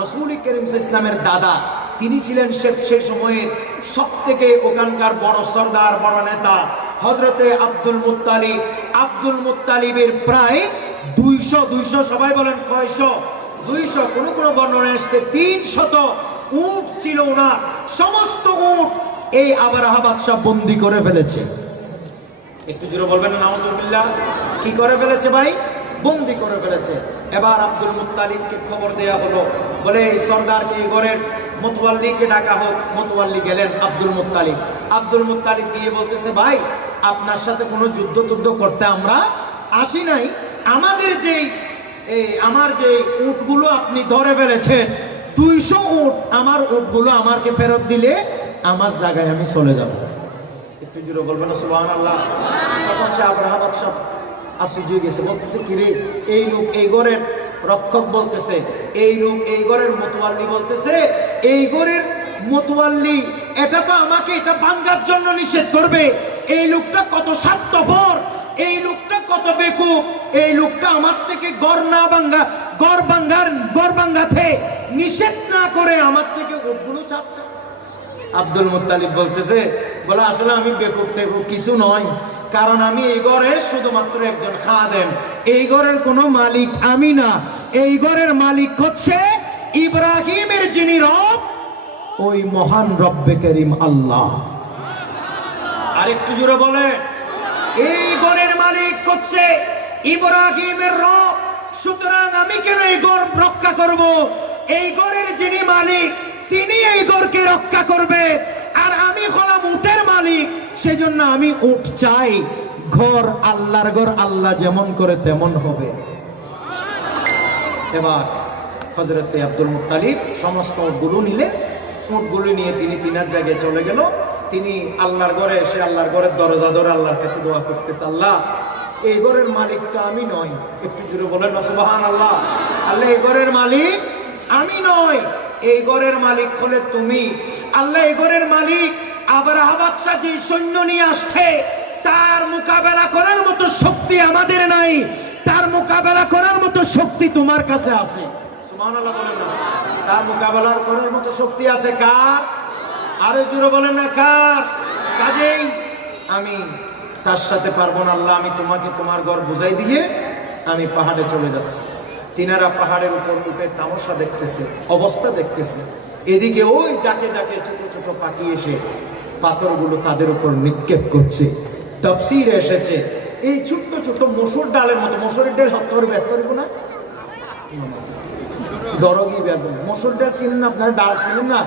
রাসূল করিম ইসলামের দাদা, তিনি ছিলেন সেই সময়ের সব থেকে ওখানকার বড় সর্দার, বড় নেতা হযরতে আব্দুল মুত্তালিব। আব্দুল মুত্তালিবের প্রায় 200 সবাই বলেন কয়শো, 200, কোন বর্ণনা আসছে 300 উট ছিল ওনার। সমস্ত উট এই আবরাহা বাদশাহ বন্দী করে ফেলেছে। একটু জোরে বলবেন না নাউজুবিল্লাহ। কি করে ফেলেছে ভাই? বন্দী করে ফেলেছে। এবার আব্দুল মুত্তালিবকে খবর দেয়া হলো, বলে এই সর্দারকে, এই ঘরের মুতওয়াল্লিকে ডাকা হোক। মুতওয়াল্লি গেলেন আব্দুল মুত্তালিব। আব্দুল মুত্তালিব গিয়ে বলতেছে, ভাই আপনার সাথে কোনো যুদ্ধ করতে আমরা আসি নাই, আমার যে উটগুলো আপনি ধরে ফেলেছেন 200 উট, আমার উটগুলো আমাকে ফেরত দিলে আমার জায়গায় আমি চলে যাব। একটু জোরে বলবেন সুবহানাল্লাহ। তখন সে আবরাহা বাদশা আশ্চর্য হয়ে গেছে, বলতেছে কি রে, এই লোক এই ঘরের রক্ষক বলতেছে, এই লোক এই ঘরের মুতওয়াল্লি বলতেছে, এই ঘরের মুতওয়াল্লি এটা তো আমাকে এটা ভাঙার জন্য নিষেধ করবে। এই লোকটা কত স্বার্থপর, এই লোকটা কত বেকুব, এই লোকটা আমার থেকে গড় ভাঙ্গাতে নিষেধ না করে আমার থেকে উটগুলো চাচ্ছে। আব্দুল মুত্তালিব বলতেছে, বলে আসলে আমি বেকুব টেকুব কিছু নয়, কারণ আমি এই ঘরের শুধুমাত্র একজন খাদেম, এই ঘরের কোনো মালিক আমি না, এই ঘরের মালিক হচ্ছে ইব্রাহিমের যিনি রব, ওই মহান রব্বে করিম আল্লাহ। আরেকটু জোরে বলে, এই ঘরের মালিক হচ্ছে ইব্রাহিমের রব, সুতরাং আমি কেন এই ঘর রক্ষা করব? এই ঘরের যিনি মালিক তিনি এই ঘরকে রক্ষা করবে, আর আমি হলাম উটের মালিক, সেজন্য আমি উট চাই। ঘর আল্লাহর ঘর, আল্লাহ যেমন করে তেমন হবে। এবার হযরতে আব্দুল মুত্তালিব সমস্ত উটগুলো নিলেন, উটগুলো নিয়ে তিনি তিনার জায়গায় চলে গেল। তিনি আল্লাহর ঘরে এসে আল্লাহর ঘরের দরজা ধরে আল্লাহর কাছে দোয়া করতেছে, আল্লাহ এই ঘরের মালিক তো আমি নই। একটু জোরে বলেন না সুবহানাল্লাহ। আল্লাহ এই ঘরের মালিক আমি নই, এই ঘরের মালিক হলে তুমি। আল্লাহ এই ঘরের মালিক, আবরাহা বাদশা যে সৈন্য নিয়ে আসছে তার মোকাবেলা করার মতো শক্তি আমাদের নাই, তার মোকাবেলা করার মতো শক্তি তোমার কাছে আছে। সুবহানাল্লাহ বলেন না। তার মোকাবেলা করার মতো শক্তি আছে কার? আরো জোরে বলেন না কার? কাজেই আমি তার সাথে পারবো না আল্লাহ, আমি তোমাকে তোমার ঘর বুঝাই দিয়ে আমি পাহাড়ে চলে যাচ্ছি। তিনারা পাহাড়ের উপর উঠে তামাশা দেখতেছে, অবস্থা দেখতেছে। এদিকে ওই যাকে যাকে ছোট ছোট পাখি এসে পাথরগুলো তাদের উপর নিক্ষেপ করছে। তাফসীরে এসেছে এই ছোট্ট ছোট মসুর ডালের মতো, মসুরের ডাল হত্তর না দরগি বেগুন, মসুর ডাল ছিলেন না আপনারা? ডাল ছিলেন না?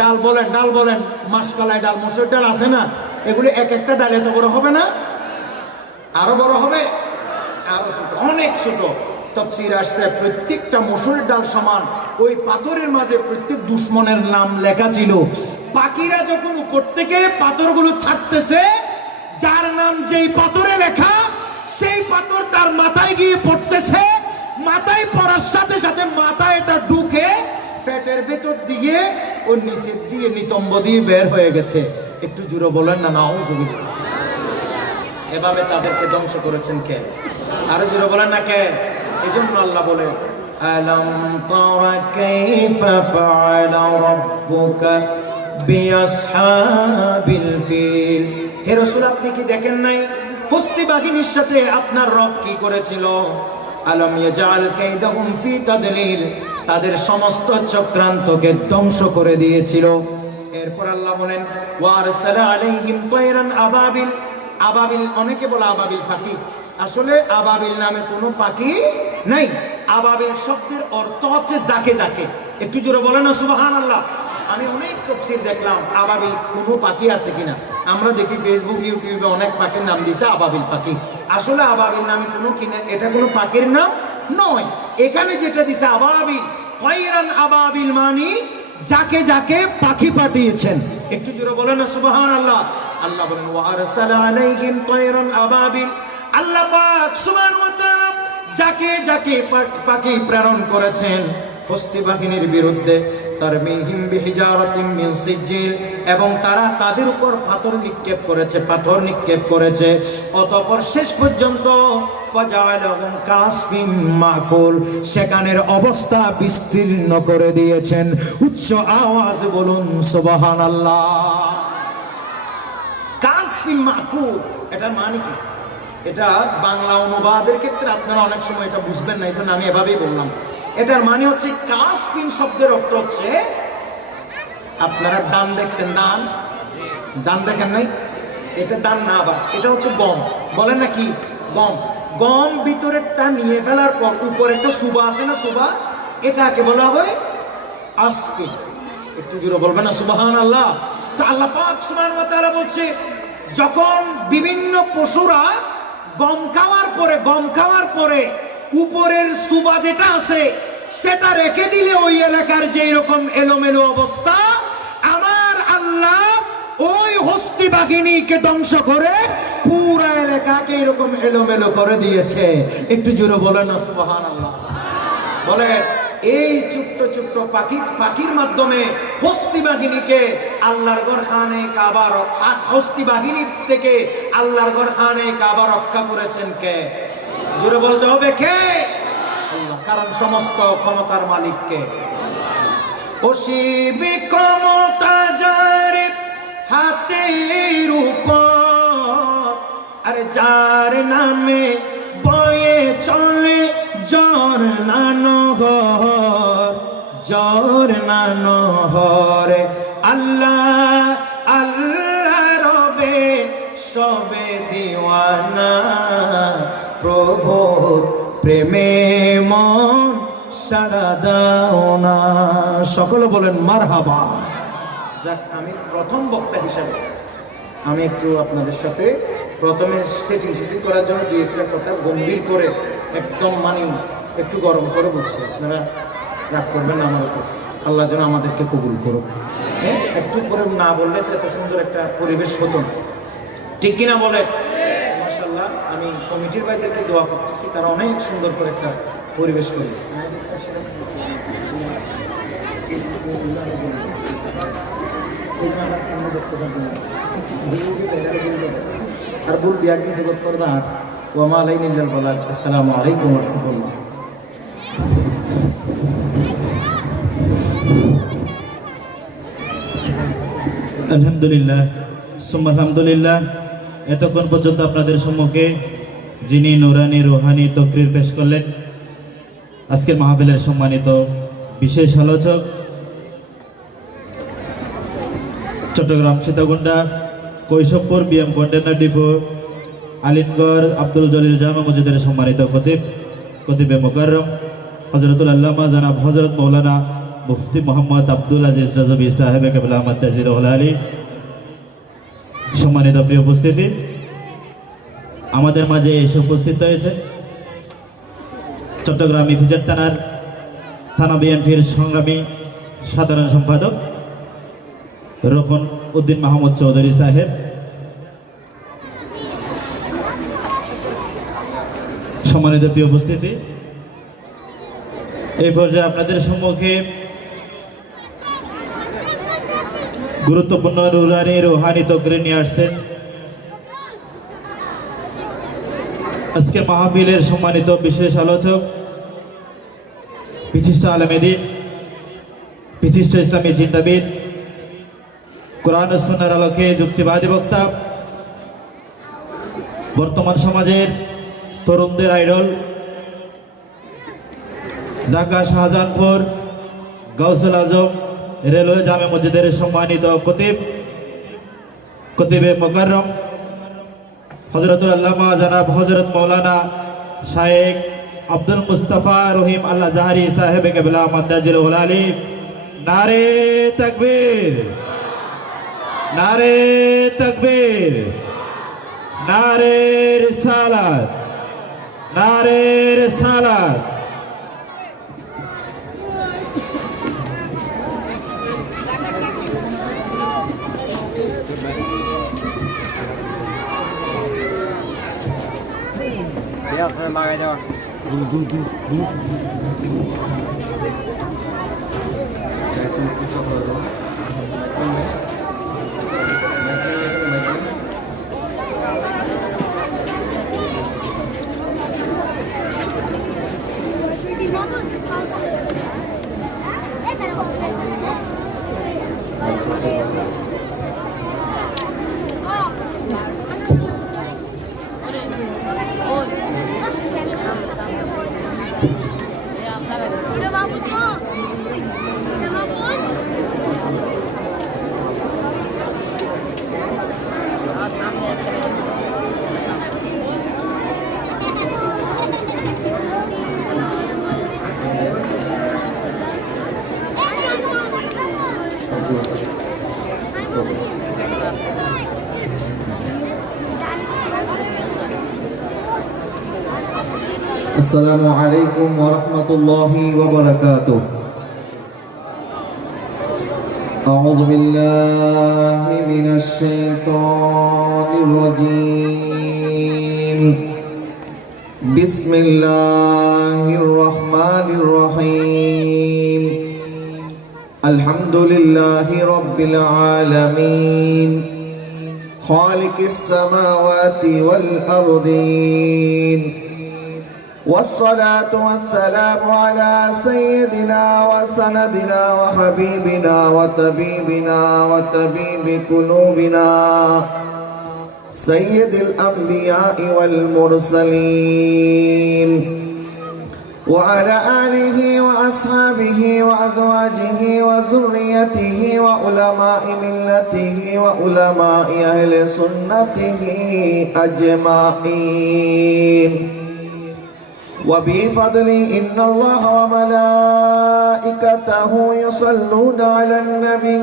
ডাল বলেন, ডাল বলেন, মাসকালাই ডাল, মসুর ডাল আছে না? এগুলি এক একটা ডাল এত বড় হবে না? আরো বড় হবে, আরো ছোট, অনেক ছোট। তাফসীর আসছে প্রত্যেকটা মসুর ডাল সমান। ওই পাথরের মাঝে প্রত্যেক দুশমনের নাম লেখা ছিল। পাখিরা যখন উপর থেকে পাথরগুলো ছাড়তেছে, যার নাম যেই পাথরে লেখা, সেই পাথর তার মাথায় গিয়ে পড়তেছে। মাথায় পড়ার সাথে সাথে মাথায় এটা ঢুকে পেটের ভেতর দিয়ে ও নিচের দিয়ে নিতম্ব দিয়ে বের হয়ে গেছে। একটু জোরে বলেন না নাউজুবিল্লাহ। এভাবে তাদেরকে ধ্বংস করেছেন কে? আরো জোরে বলেন না কে? এজন্য আল্লাহ বলেন, আলাম তারা কাইফা ফাআলা রাব্বুকা বিআসহাবিল ফিল। হে রাসূল, আপনি কি দেখেন নাই হস্তি বাহিনীর সাথে আপনার রব কি করেছিল? আলম ইয়াজআল কাইদাহুম ফি তাদলিল, তাদের সমস্ত চক্রান্তকে ধ্বংস করে দিয়েছিল। এরপর আল্লাহ বলেন, ওয়া আরসালা আলাইহিম তায়রান আবাবিল। আবাবিল অনেকে বলে আবাবিল পাখি, আসলে আবাবিল নামে কোনো পাখি নাই। আবাবিল শব্দের অর্থ হচ্ছে যাকে যাকে। একটু জোরে বলেন না সুবহানাল্লাহ। আমি অনেক তাফসীর দেখলাম আবাবিল কোনো পাখি আছে কিনা। আমরা দেখি ফেসবুক ইউটিউবে অনেক পাখির নাম দিয়েছে আবাবিল পাখি। আসলে আবাবিল নামে কোনো কিনা, এটা কোনো পাখির নাম নয়। এখানে যেটা দিছে আবাবিল, তায়রান আবাবিল মানে যাকে যাকে পাখি পাঠিয়েছেন। একটু জোরে বলেন না সুবহানাল্লাহ। আল্লাহ বলেন, ওয়া আরসালা আলাইহিম তায়রান আবাবিল। আল্লাহ পাক সুবহানাহু ওয়া তাআলা যাকে যাকে পাখি প্রেরণ করেছেন হস্তি বাহিনীর বিরুদ্ধে, তারমিহিম বিহিজারাতিম মিন সিজিল, এবং তারা তাদের উপর পাথর নিক্ষেপ করেছে, পাথর নিক্ষেপ করেছে। অতঃপর শেষ পর্যন্ত ফাজালাহুম কাসফিম মাকুল, সেখানের অবস্থা বিস্তীর্ণ করে দিয়েছেন। উচ্চ আওয়াজ বলুন সুবহানাল্লাহ। কাসফিম মাকুল এটার মানে কি? এটা বাংলা অনুবাদের ক্ষেত্রে আপনারা অনেক সময় এটা বুঝবেন না, এই জন্য আমি এভাবেই বললাম। এটার মানে হচ্ছে কাসফিন শব্দের অর্থ হচ্ছে, আপনারা দান দেখছেন, দান, দান দেখেন নাই? এটা দান না, আবার এটা হচ্ছে গম, বলেন না কি? গম। গম ভিতরেরটা নিয়ে ফেলার পর উপরে একটা সুবা আছে না, সুবা, এটাকে বলা হয় আসফিন। একটু জোরে বলবেন না সুবহানাল্লাহ। তো আল্লাহ পাক সুবহানাহু ওয়া তাআলা বলছে, যখন বিভিন্ন পশুরা গম খাওয়ার পরে উপরের সুবা যেটা আছে সেটা রেখে দিলে ওই এলাকার যেই রকম এলোমেলো অবস্থা, আমার আল্লাহ ওই হস্তি বাহিনীকে ধ্বংস করে পুরা এলাকাকে এরকম এলোমেলো করে দিয়েছে। একটু জোরে বলেন না সুবহানাল্লাহ। বলে এই ছোট্ট ছোট্ট পাখির মাধ্যমে হস্তি বাহিনীকে আল্লাহর ঘর খানে কাবা, হস্তি বাহিনীর থেকে আল্লাহর ঘর খানে কাবা রক্ষা করেছেন কে? জোরে বলতে হবে কে? আল্লাহ। কারণ সমস্ত ক্ষমতার মালিক কে? অসীম ক্ষমতা যার হাতের উপর, আরে যার নামে বয়ে চলে ঝর্ণা নহর, ঝর্ণা নহর। আল্লাহ আল্লাহ রবে সবে দিওয়ানা, প্রভু প্রেমে মন সাড়া দাও না। সকলে বলেন মারহাবা। যাক, আমি প্রথম বক্তা হিসাবে আমি একটু আপনাদের সাথে প্রথমে সেটিং শুটিং করার জন্য দুই একটা কথা গম্ভীর করে একদম একটু গরম করে বলছি। আপনারা রাগ করবেন না আমার উপর। আল্লাহ যেন আমাদেরকে কবুল করুক। হ্যাঁ, একটু করে না বললে তো এত সুন্দর একটা পরিবেশ হতো না, ঠিক কিনা বলে? মাশাআল্লাহ, আমি কমিটির ভাইদেরকে দোয়া করতেছি, তারা অনেক সুন্দর করে একটা পরিবেশ করেছে। আর ভুল বিয়ার কিছু করবে আর ওয়ামা আলাইনা ইল্লাল বালাগ। আসসালামু আলাইকুম ওয়া রাহমাতুল্লাহ। আলহামদুলিল্লাহ, সুম্মা আলহামদুলিল্লাহ। এতক্ষণ পর্যন্ত আপনাদের সম্মুখে যিনি নুরানি রুহানি তকরির পেশ করলেন, আজকের মাহফিলের সম্মানিত বিশেষ আলোচক, Chattogram Sitakunda Koishabpur BM container depot Alinagar Abdul Jalil Jama মসজিদের সম্মানিত খতিবে মুকাররম হযরতুল আল্লামা জনাব হযরত মাওলানা মুফতি মোহাম্মদ আব্দুল আজিজ রাজবি সাহেবে কেবলা আহমদ তাজিরুল আলী, সম্মানিত প্রিয় উপস্থিতি, আমাদের মাঝে এসে উপস্থিত হয়েছে চট্টগ্রাম ইফিজার থানা বিএনপির সংগ্রামী সাধারণ সম্পাদক রোকন উদ্দিন মাহমুদ চৌধুরী সাহেব, সম্মানিত প্রিয় উপস্থিতি, এই পর্যায়ে আপনাদের সম্মুখে গুরুত্বপূর্ণ নুরানি রুহানি তকরির নিয়ে আসছেন আজকের মাহফিলের সম্মানিত বিশেষ আলোচক, বিশিষ্ট আলেমে দ্বীন, বিশিষ্ট ইসলামী চিন্তাবিদ, কোরআন ও সুন্নাহর আলোকে যুক্তিবাদী বক্তা, বর্তমান সমাজের তরুণদের আইডল, ঢাকা শাহজাহানপুর গাউসুল আজম রেলওয়ে জামে মসজিদের সম্মানিত খতিবে মুকাররম হযরতুল আল্লামা জনাব হযরত মাওলানা শায়েখ আব্দুল মুস্তাফা রহিম আল্লাহ জাহারি সাহেবে কেবলা আহমদ তাজিরুল আলী। নারে তাকবীর, নারে তাকবীর, নারে রিসালাত, নারে রিসালাত। السلام عليكم ورحمة الله وبركاته. أعوذ بالله من الشيطان الرجيم. بسم الله الرحمن الرحيم. الحمد لله رب العالمين خالق السماوات والأرضين والصلاة والسلام على سيدنا وسندنا وحبيبنا وطبيبنا وطبيب قلوبنا سيد الأنبياء والمرسلين وعلى آله وأصحابه وأزواجه وذريته وعلماء ملته وعلماء أهل سنته أجمعين وبفضل إن الله وملائكته يصلون على النبي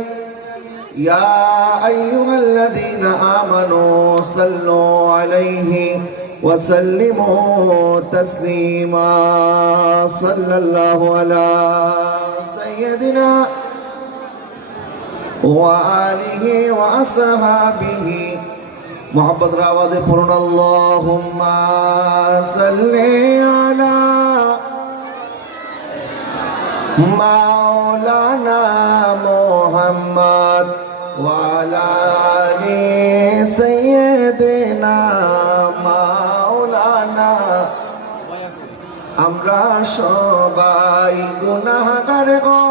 يا أيها الذين آمنوا صلوا عليه وسلموا تسليما صلى الله على سيدنا وآله وأصحابه محبت راواد فرن اللهم صل على مولانا محمد وعلى آل سيدنا মাওলানা আমরা সবাই গুনাহগার গো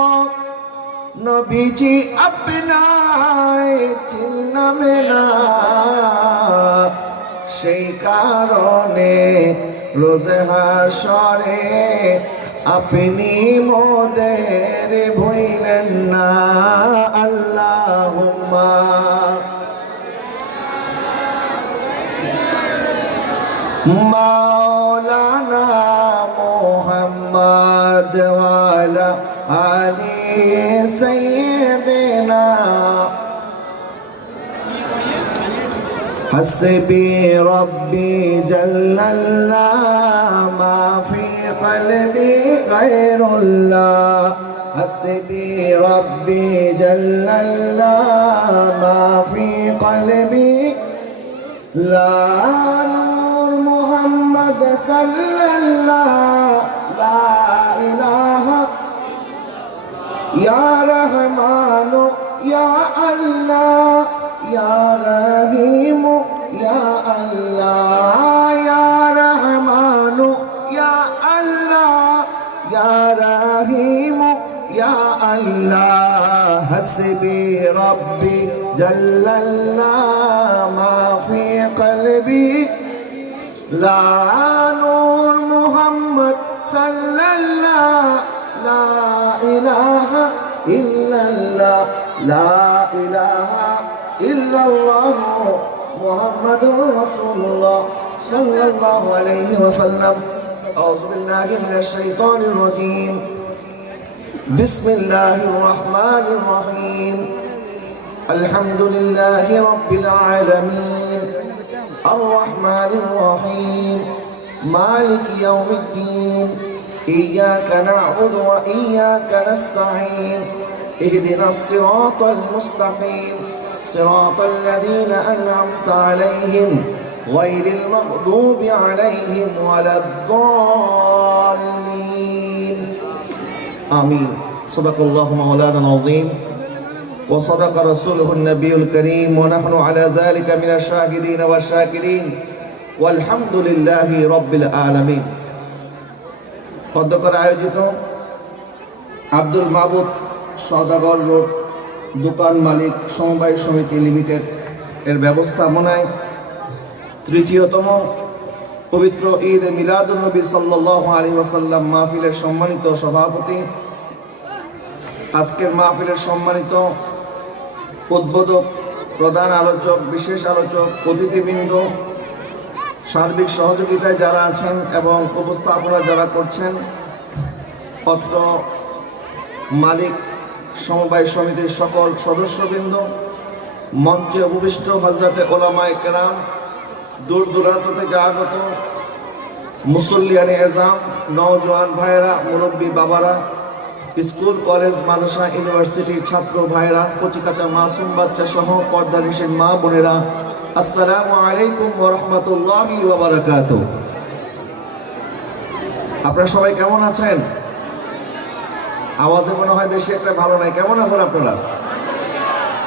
নবীজি আপনায় চিনলামে না সেই কারণে রোজে হাশরে আপনি মোদের ভুলেন না আল্লাহুম্মা মাওলানা মুহাম্মদ ওয়ালা আলি সাইয়্যিদিনা হাসবি রব্বি জাল্লাল্লাহ মা ফি কলবি গায়রুল্লাহ হাসবি রব্বি জাল্লাল্লাহ মা ফি কলবি লা নূর মুহাম্মদ সাল্লাল্লাহ লা ইলাহা ইয়া রহমান ইয়া আল্লাহ ইয়া রহিম ইয়া আল্লাহ ইয়া রহমান ইয়া আল্লাহ ইয়া রহিম ইয়া আল্লাহ হাসবি রব্বি জাল্লাল্লাহ মা ফি কলবি লা নূর মুহাম্মদ সাল্লাল্লাহ লা ইলাহা ইল্লাল্লাহ লা ইলাহা ইল্লাল্লাহ মুহাম্মাদুর রাসূলুল্লাহ সাল্লাল্লাহু আলাইহি ওয়াসাল্লাম আউযু বিল্লাহি মিনাশ শাইতানির রাজীম বিসমিল্লাহির রহমানির রহিম আলহামদুলিল্লাহি রাব্বিল আলামিন আর রহমানির রহিম মালিক ইয়াউমিদ্দিন ইয়্যাকা না'বুদু ওয়া ইয়্যাকা নাস্তাঈন ইহদিনাস সিরাতাল মুস্তাকিম সিরাতাল লাযীনা আন'আমতা আলাইহিম গায়রিল মাগদুবি আলাইহিম ওয়ালাদ-দাল্লিন আমিন সাদাকাল্লাহু মাওলানাল আযীম وصدق رسوله النبي الكريم ونحن على ذلك من الشاهدين والشاكرين والحمد لله رب العالمين পদ্মকর আয়োজিত আব্দুল মাবুদ সওদাগর রোড দোকান মালিক সমবায় সমিতি লিমিটেড এর ব্যবস্থাপনায় তৃতীয়তম পবিত্র ঈদ মিলাদুন নবী সাল্লাল্লাহু আলাইহি ওয়াসাল্লাম মাহফিলের সম্মানিত সভাপতি আজকের মাহফিলের সম্মানিত উদ্বোধক প্রধান আলোচক বিশেষ আলোচক অতিথিবৃন্দ সার্বিক সহযোগিতায় যারা আছেন এবং উপস্থাপনা যারা করছেন পত্র মালিক সমবায় সমিতির সকল সদস্যবৃন্দ মঞ্চে উপবিষ্ট হযরতে ওলামায়ে কেরাম দূর দূরান্ত থেকে আগত মুসল্লিয়ানে এজাম নওজোয়ান ভাইয়েরা মুরব্বী বাবারা স্কুল কলেজ মাদ্রাসা ইউনিভার্সিটির ছাত্র ভাইরা কচিকাচা মাসুম বাচ্চা সহ পর্দানিশীন মা বোনেরা আসসালামু আলাইকুম ওয়া রাহমাতুল্লাহি ওয়া বারাকাতুহু। আপনারা সবাই কেমন আছেন? আওয়াজে মনে হয় বেশি একটা ভালো নাই। কেমন আছেন আপনারা?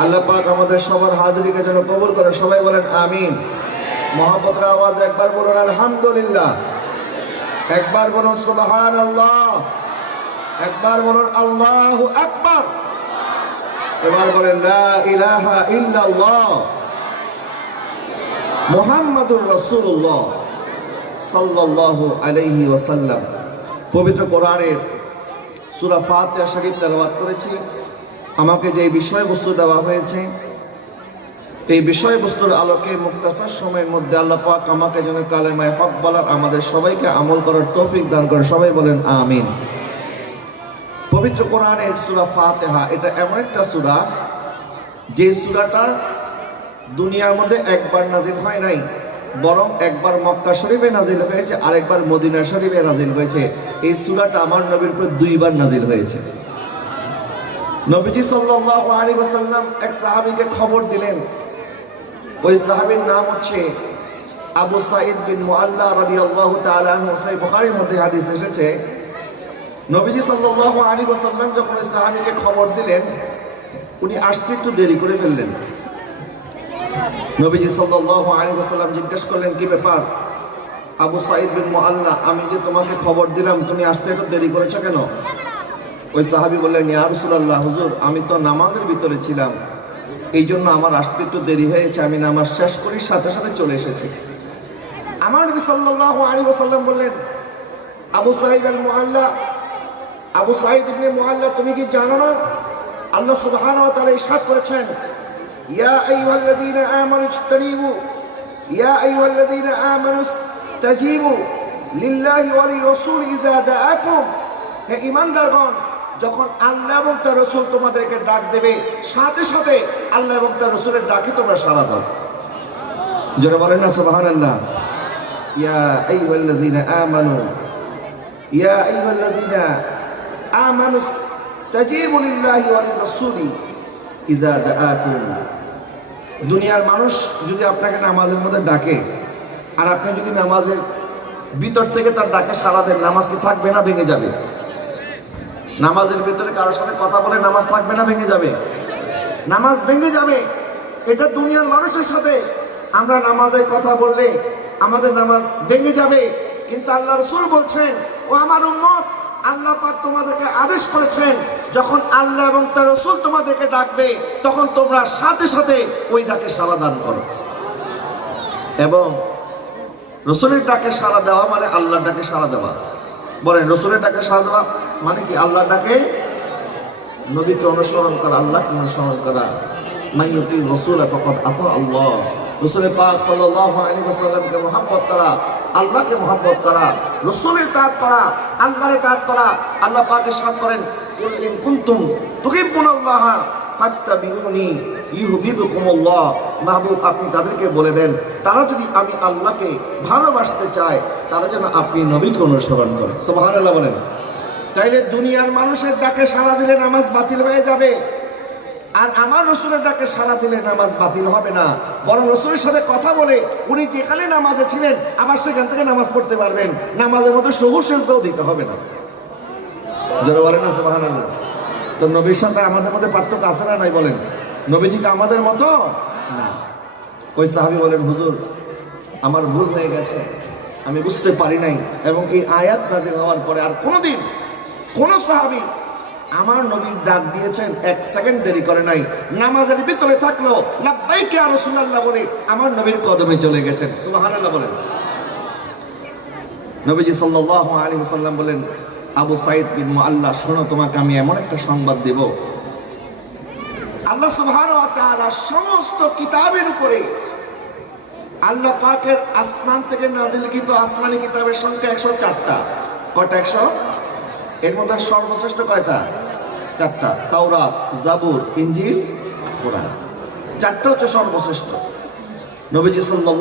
আল্লাহ পাক আমাদের সবার হাজিরিকে যেন কবুল করে। সবাই বলেন আমিন। মহব্বতের আওয়াজ একবার বলুন আলহামদুলিল্লাহ। একবার বলুন সুবহানাল্লাহ, একবার বলুন আল্লাহু আকবার, এবার বলেন লা ইলাহা ইল্লাল্লাহ মুহাম্মাদুর রাসূলুল্লাহ সাল্লাল্লাহু আলাইহি ওয়াসাল্লাম। পবিত্র কোরআনের সূরা ফাতিহা শরীফ তেলাওয়াত করেছি। আমাকে যে বিষয়বস্তু দেওয়া হয়েছে, এই বিষয়বস্তুর আলোকে মুক্তাসার সময়ের মধ্যে আল্লাহ পাক আমাকে যেন কালেমায়ে হক বলার, আমাদের সবাইকে আমল করার তৌফিক দান করে। সবাই বলেন আমিন। পবিত্র কোরআনের সূরা ফাতিহা এটা এমন একটা সূরা, যে সূরাটা দুনিয়ার মধ্যে একবার নাজিল হয় নাই, বরং একবার মক্কা শরীফে নাজিল হয়েছে, আরেকবার মদিনা শরীফে নাজিল হয়েছে। এই সূরাটা আমার নবীর উপর দুইবার নাজিল হয়েছে। নবীজি সাল্লাল্লাহু আলাইহি ওয়াসাল্লাম এক সাহাবীকে খবর দিলেন। ওই সাহাবীর নাম হচ্ছে আবু সাঈদ বিন মুআল্লা রাদিয়াল্লাহু তাআলা আনহু। সহিহ বুখারীর মধ্যে হাদিস এসেছে, নবীজি সাল্লাল্লাহু আলাইহি ওয়াসাল্লাম যখন ওই সাহাবীকে খবর দিলেন, উনি আসতে একটু দেরি করে ফেললেন। নবীজি সাল্লাল্লাহু আলাইহি ওয়াসাল্লাম জিজ্ঞেস করলেন, কি ব্যাপার আবু সাঈদ বিন মুআল্লা, আমি যে তোমাকে খবর দিলাম তুমি আসতে একটু দেরি করেছো কেন? ওই সাহাবী বললেন, ইয়া রাসূলুল্লাহ, হুজুর আমি তো নামাজের ভিতরে ছিলাম, এই জন্য আমার আসতে একটু দেরি হয়েছে, আমি নামাজ শেষ করি সাথে সাথে চলে এসেছি। আমার নবী সাল্লাল্লাহু আলাইহি ওয়াসাল্লাম বললেন, আবু সাঈদ আল মুআল্লা, আবু সাঈদ ইবনে মুআল্লা, তুমি কি জানো না আল্লাহ সুবহানাহু ওয়া তাআলা ইরশাদ করেছেন, ইয়া আইয়ুহাল্লাযীনা আমানু ইজতানিবু, ইয়া আইয়ুহাল্লাযীনা আমানু ইস্তাজিবু লিল্লাহি ওয়া লিরাসূল ইযা দাআকুম। হে ঈমানদারগণ, যখন আল্লাহ এবং তার রাসূল তোমাদেরকে ডাক দেবে, সাথে সাথে আল্লাহ এবং তার রাসূলের ডাকে তোমরা সাড়া দাও। জোরে বলেন না সুবহানাল্লাহ। ইয়া আইয়ুহাল্লাযীনা আমানু, ইয়া আইয়ুহাল্লাযীনা আমানু ইস্তাজিবু লিল্লাহি ওয়া লিরাসূলি ইযা দাআকুম। দুনিয়ার মানুষ যদি আপনাকে নামাজের মধ্যে ডাকে, আর আপনি যদি নামাজের ভিতর থেকে তার ডাকে সাড়া দেন, নামাজ কি থাকবে না ভেঙে যাবে? নামাজের ভিতরে কারোর সাথে কথা বলে নামাজ থাকবে না ভেঙে যাবে? নামাজ ভেঙে যাবে। এটা দুনিয়ার মানুষের সাথে আমরা নামাজের কথা বললে আমাদের নামাজ ভেঙে যাবে। কিন্তু আল্লাহ রাসূল বলছেন, ও আমার উম্মত, আল্লাহ পাক তোমাদেরকে আদেশ করেছেন, যখন আল্লাহ এবং তার রাসূল তোমাদেরকে ডাকবে, তখন তোমরা সাথে সাথে ওই ডাকে সাড়া দান করো। এবং রাসূলের ডাকে সাড়া দেওয়া মানে আল্লাহর ডাকে সাড়া দেওয়া। বলেন, রাসূলের ডাকে সাড়া দেওয়া মানে কি? আল্লাহর ডাকে, নবীকে অনুসরণ করা, আল্লাহকে অনুসরণ করা। মাইয়ুতি রাসূলা ফাকাদ আতা আল্লাহ। রাসূল পাক সাল্লাল্লাহু আলাইহি ওয়াসাল্লামকে মহব্বত করা, আল্লাহকে মহব্বত করা, রাসূলের ইতাআত করা, আল্লাহর ইতাআত করা। আল্লাহ পাক ইরশাদ করেন, কুল ইন কুনতুম তুহিব্বুনাল্লাহ ফাত্তাবিউনি ইউহিব্বুকুমুল্লাহ। মাহবুব, আপনি তাদেরকে বলে দেন, তারা যদি আমি আল্লাহকে ভালোবাসতে চায়, তারা যেন আপনি নবীকে অনুসরণ করে। সুবহানাল্লাহ বলেন। তাইলে দুনিয়ার মানুষের ডাকে সাড়া দিলে নামাজ বাতিল হয়ে যাবে, আর আমার রাসূলের ডাকে সাড়া দিলে নামাজ বাতিল হবে না, বরং রাসূলের সাথে কথা বলে উনি যেখানে নামাজে ছিলেন আবার সেখান থেকে নামাজ পড়তে পারবেন। নামাজের মধ্যে সহু সেজদাও দিতে হবে না। যারা বলেন না সুবহানাল্লাহ। তো নবীর সাথে আমাদের মধ্যে পার্থক্য আছে না নাই? বলেন, নবীজি কি আমাদের মতো না? ওই সাহাবী বলেন, হুজুর আমার ভুল হয়ে গেছে, আমি বুঝতে পারি নাই। এবং এই আয়াত নাযিল হওয়ার পরে আর কোনোদিন কোন সাহাবী আমার নবীর ডাক দিয়েছেন এক সেকেন্ড দেরি করে নাই, নামাজের ভিতরে থাকলো লাব্বাইক ইয়া রাসূলুল্লাহ বলে আমার নবীর কদমে চলে গেছেন। সুবহানাল্লাহ বলেন। নবীজি সাল্লাল্লাহু আলাইহি ওয়াসাল্লাম বলেন, আবু সাঈদ বিন মুআল্লা, শোনো, তোমাকে আমি এমন একটা সংবাদ দেব, আল্লাহ সুবহানাহু ওয়া তাআলা সমস্ত কিতাবের উপরে আল্লাহ পাকের আসমান থেকে নাজিলকৃত আসমানি কিতাবের সংখ্যা 104টা। কয়টা? 100। এর মধ্যে সর্বশ্রেষ্ঠ কয়টা? 4টা। তাওরাত, জাবুর, ইনজিল, কোরআন। 4টা হচ্ছে সর্বশ্রেষ্ঠ। নবীজি সাল্লাল্লাহু